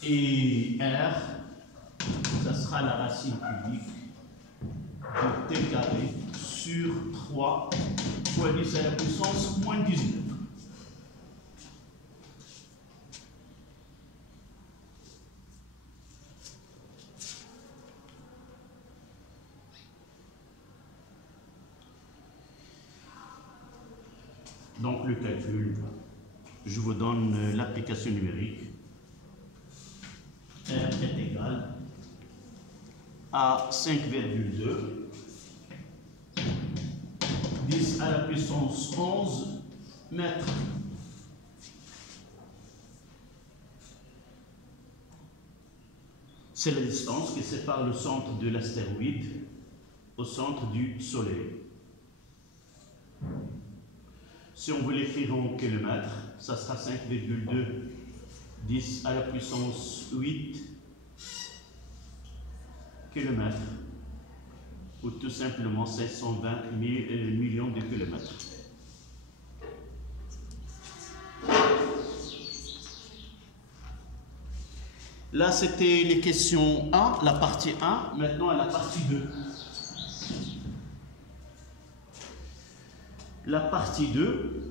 Et R, ça sera la racine cubique de t carré sur 3 fois 10 à la puissance moins 19. Donc le calcul, je vous donne l'application numérique. R est égal à 5,2, 10 à la puissance 11 mètres. C'est la distance qui sépare le centre de l'astéroïde au centre du Soleil. Si on veut l'écrire en kilomètres, ça sera 5,2, 10 à la puissance 8 kilomètres, ou tout simplement 520 millions de kilomètres. Là, c'était les questions 1, la partie 1, maintenant à la partie 2. La partie 2,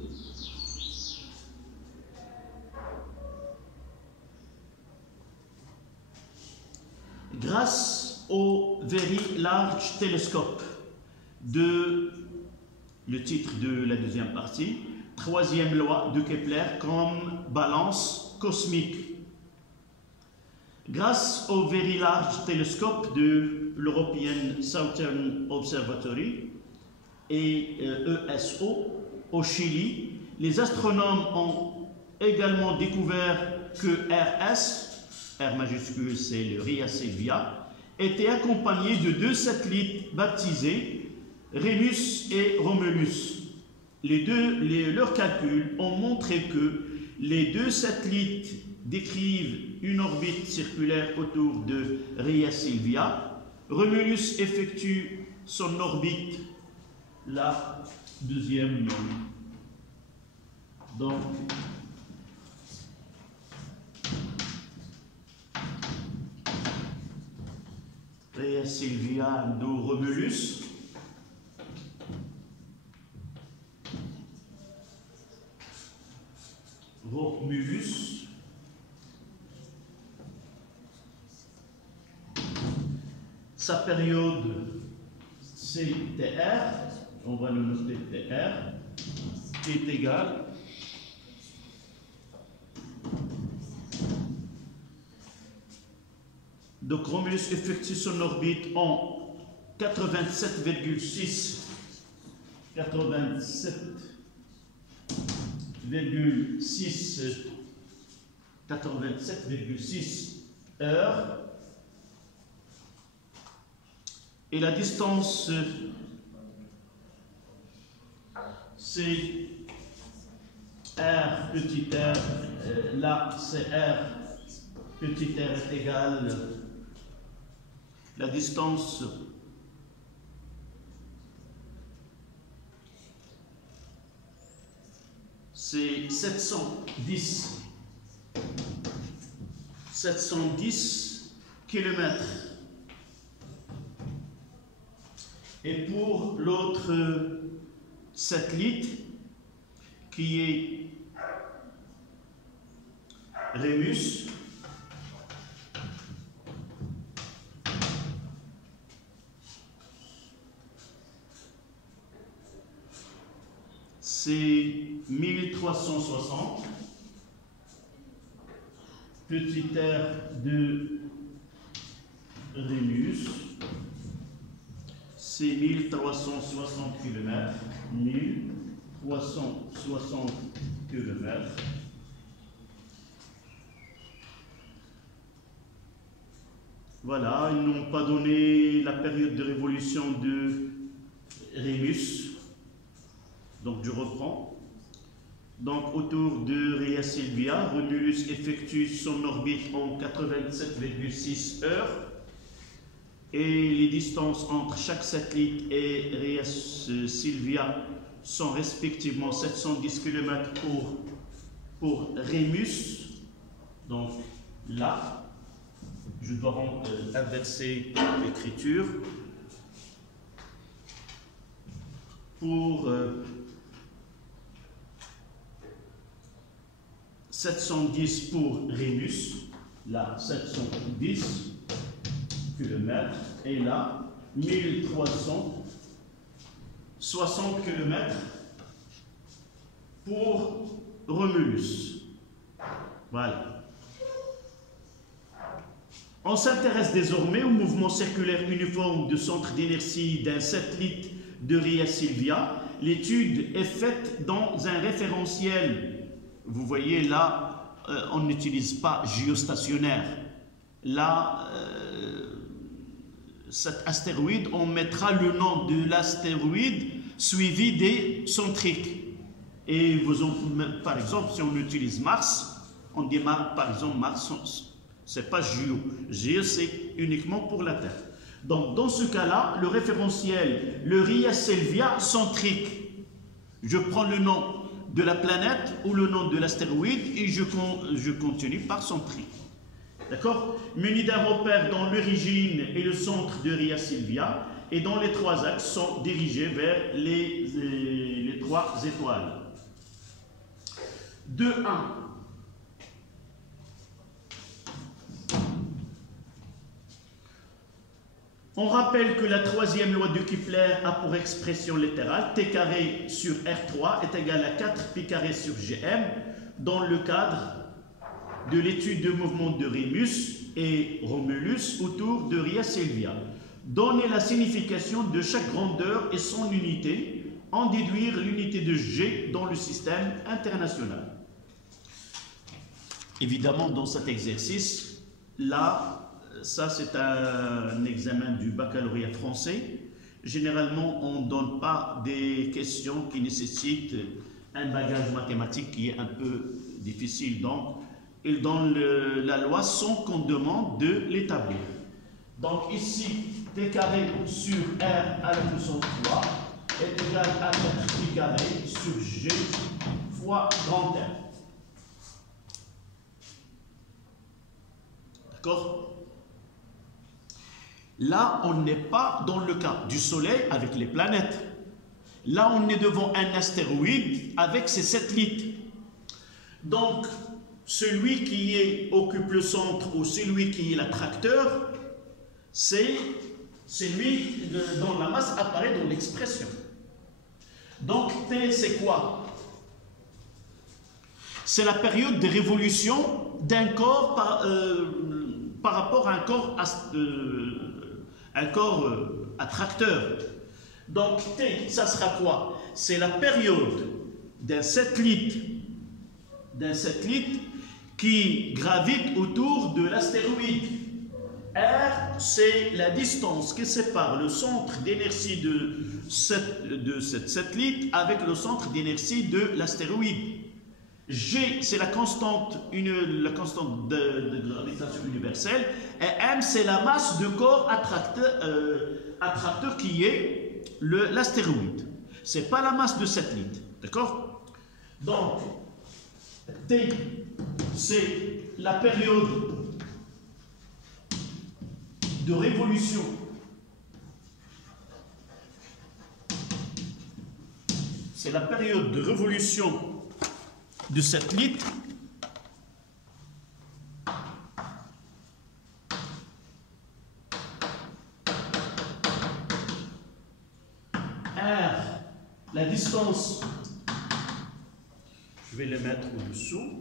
grâce au Very Large Telescope de le titre de la deuxième partie, troisième loi de Kepler comme balance cosmique. Grâce au Very Large Telescope de l'European Southern Observatory et ESO au Chili, les astronomes ont également découvert que R majuscule c'est le Rhea Silvia, était accompagné de deux satellites baptisés Remus et Romulus. Leurs calculs ont montré que les deux satellites décrivent une orbite circulaire autour de Rhea Silvia. Romulus effectue son orbite la deuxième. Donc, Rhea Silvia de Romulus. Romulus. Sa période, c'est TR, on va le noter TR, est égal donc Romulus effectue son orbite en 87,6 heures. Et la distance, c'est R petit r, là c'est R petit r est égal, la distance c'est 710 km. Et pour l'autre satellite qui est Remus, c'est 1360, petit r de Remus, c'est 1360 km, 1360 km. Voilà, ils n'ont pas donné la période de révolution de Remus. Donc je reprends. Donc autour de Rhea Silvia, Romulus effectue son orbite en 87,6 heures. Et les distances entre chaque satellite et Rhea Silvia sont respectivement 710 km pour Remus, donc là, je dois inverser l'écriture pour 710 pour Rémus, là 710 km, et là 1360 km pour Romulus. Voilà. On s'intéresse désormais au mouvement circulaire uniforme de centre d'inertie d'un satellite de Rhea Silvia. L'étude est faite dans un référentiel. Vous voyez là, on n'utilise pas géostationnaire. Là, cet astéroïde, on mettra le nom de l'astéroïde suivi des centriques. Et par exemple, si on utilise Mars, on dit par exemple Mars, c'est pas Géo. Géo, c'est uniquement pour la Terre. Donc, dans ce cas-là, le référentiel, le Rhea Silvia centrique. Je prends le nom de la planète ou le nom de l'astéroïde et je continue par centrique. D'accord? Muni d'un repère dont l'origine et le centre de Rhea Silvia et dont les trois axes sont dirigés vers les trois étoiles. 2.1. On rappelle que la troisième loi de Kepler a pour expression littérale T carré sur R3 est égal à 4 pi carré sur Gm dans le cadre de l'étude du mouvement de Rémus et Romulus autour de Rhea Silvia. Donner la signification de chaque grandeur et son unité, en déduire l'unité de G dans le système international. Évidemment, dans cet exercice, là, ça c'est un examen du baccalauréat français. Généralement, on ne donne pas des questions qui nécessitent un bagage mathématique qui est un peu difficile. Donc, il donne la loi sans qu'on demande de l'établir. Donc ici, T carré sur R à la puissance 3 est égal à 4 pi carré sur G fois grand R. D'accord? Là, on n'est pas dans le cas du Soleil avec les planètes. Là, on est devant un astéroïde avec ses satellites. Donc, celui qui occupe le centre ou celui qui est l'attracteur, c'est celui dont la masse apparaît dans l'expression. Donc, T, c'est quoi? C'est la période de révolution d'un corps par rapport à un corps attracteur. Donc, T, ça sera quoi? C'est la période d'un satellite qui gravite autour de l'astéroïde. R, c'est la distance qui sépare le centre d'inertie de cette satellite avec le centre d'inertie de l'astéroïde. G, c'est la constante de gravitation universelle. Et M, c'est la masse de corps attracteur qui est l'astéroïde. Ce n'est pas la masse de satellite. D'accord? Donc, T, c'est la période de révolution du satellite R, la distance, je vais le mettre au-dessous.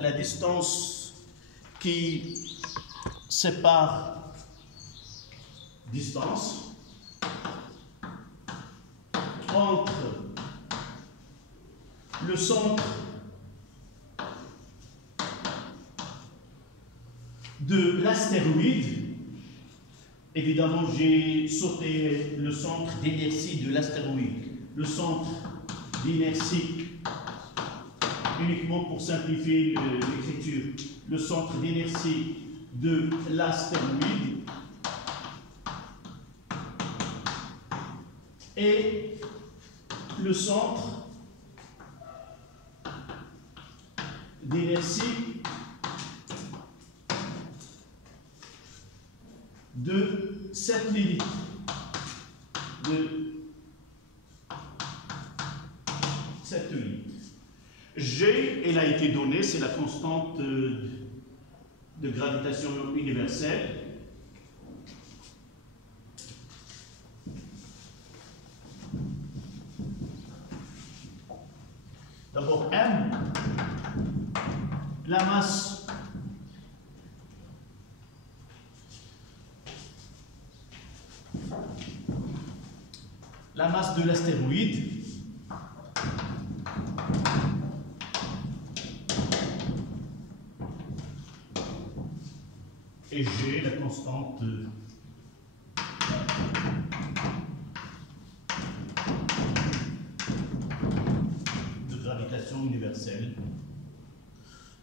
La distance qui sépare entre le centre de l'astéroïde. Évidemment, j'ai sauté le centre d'inertie de l'astéroïde. Le centre d'inertie, uniquement pour simplifier l'écriture, le centre d'inertie de l'astéroïde et le centre d'inertie de cette limite G, elle a été donnée, c'est la constante de gravitation universelle. D'abord M, la masse de l'astéroïde. Et G, la constante de gravitation universelle,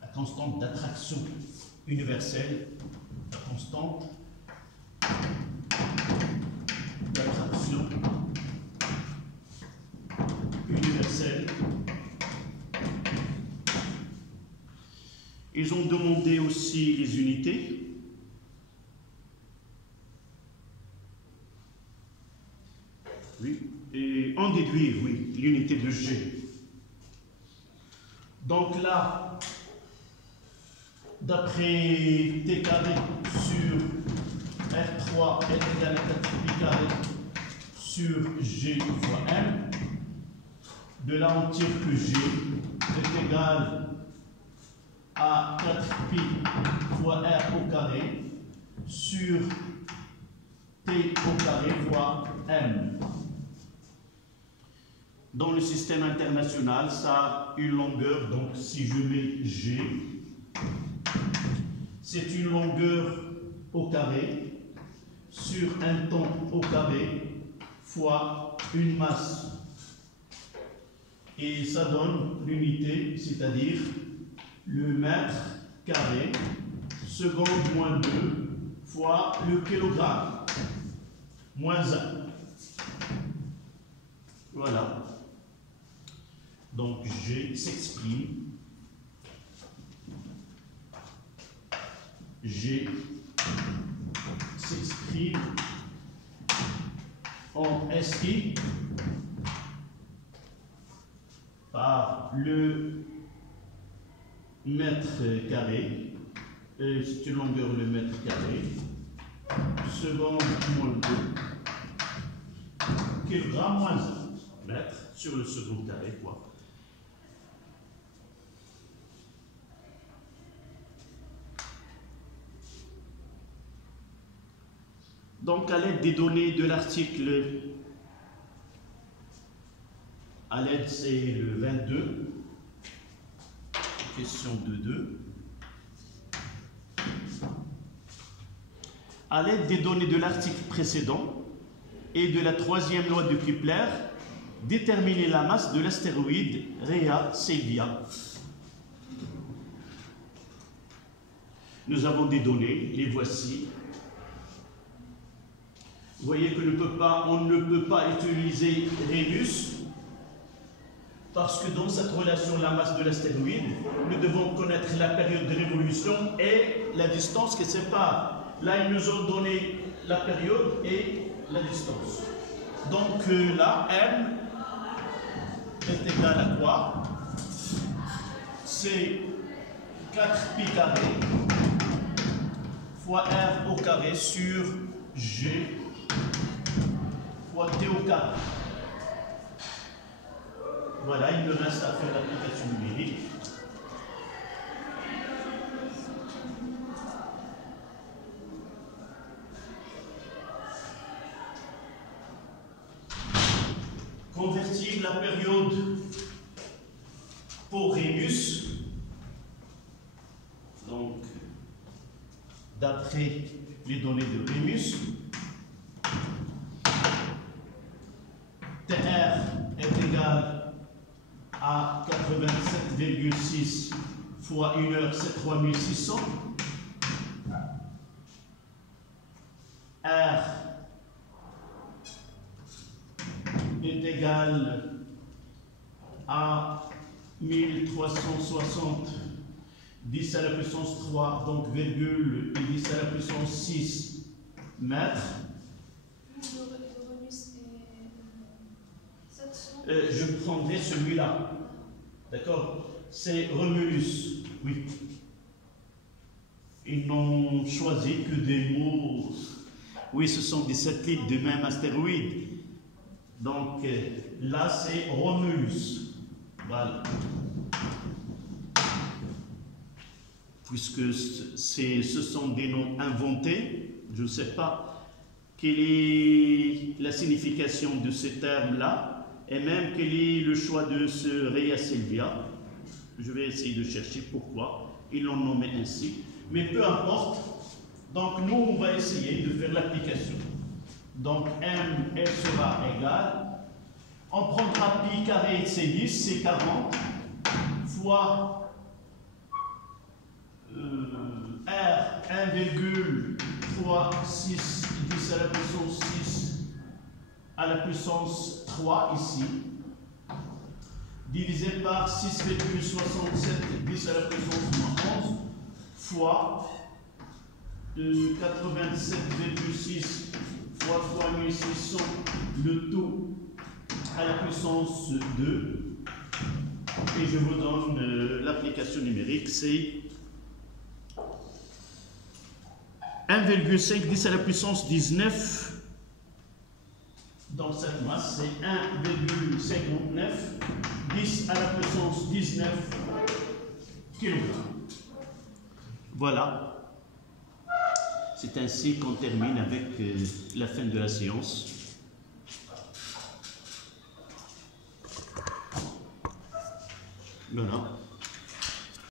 la constante d'attraction universelle, la constante d'attraction universelle. Ils ont demandé aussi les unités. Oui, et en déduire, oui, l'unité de G. Donc là, d'après T carré sur R3 est égal à 4pi carré sur G fois M, de là on tire que G est égal à 4pi fois R au carré sur T au carré fois M. Dans le système international, ça a une longueur, donc si je mets G, c'est une longueur au carré sur un temps au carré fois une masse. Et ça donne l'unité, c'est-à-dire le mètre carré, seconde moins 2, fois le kilogramme, moins 1. Voilà. Donc G s'exprime. G s'exprime en SI par le mètre carré, c'est une longueur le mètre carré, seconde moins 2, kilogramme moins 1, mètre sur le second carré, quoi. Donc, à l'aide des données de l'article, à l'aide, c'est le 22, question 2.2. À l'aide des données de l'article précédent et de la troisième loi de Kepler, déterminer la masse de l'astéroïde Rhea Silvia. Nous avons des données, les voici. Vous voyez que on ne peut pas utiliser Rhéus parce que dans cette relation, la masse de l'astéroïde, nous devons connaître la période de révolution et la distance qui sépare. Là, ils nous ont donné la période et la distance. Donc là, M est égal à quoi? C'est 4pi carré fois R au carré sur G fois T au carré. Voilà, il me reste à faire l'application numérique. Convertir la période pour Rhéus, donc d'après les données de Rhéus, TR est égal à 87,6 fois 1 heure, c'est 3600. R est égal à 1360, 10 à la puissance 3, donc virgule, et 10 à la puissance 6 mètres. Je prendrai celui-là. D'accord? C'est Romulus. Oui. Ils n'ont choisi que des mots. Oui, ce sont des satellites du même astéroïde. Donc là, c'est Romulus. Voilà. Puisque ce sont des noms inventés, je ne sais pas quelle est la signification de ces termes-là. Et même quel est le choix de ce Rhea Silvia. Je vais essayer de chercher pourquoi ils l'ont nommé ainsi. Mais peu importe. Donc nous, on va essayer de faire l'application. Donc M, elle sera égale. On prendra pi carré de C10, c'est 40, fois R, 1, fois 6, 10 à la puissance 6 à la puissance 3 ici, divisé par 6,67, 10 à la puissance moins 11, fois 87,6 fois 1600, le tout à la puissance 2. Et je vous donne l'application numérique, c'est 1,5, 10 à la puissance 19. Donc cette masse, c'est 1,59, 10 à la puissance 19 kg. Voilà. C'est ainsi qu'on termine avec la fin de la séance. Voilà.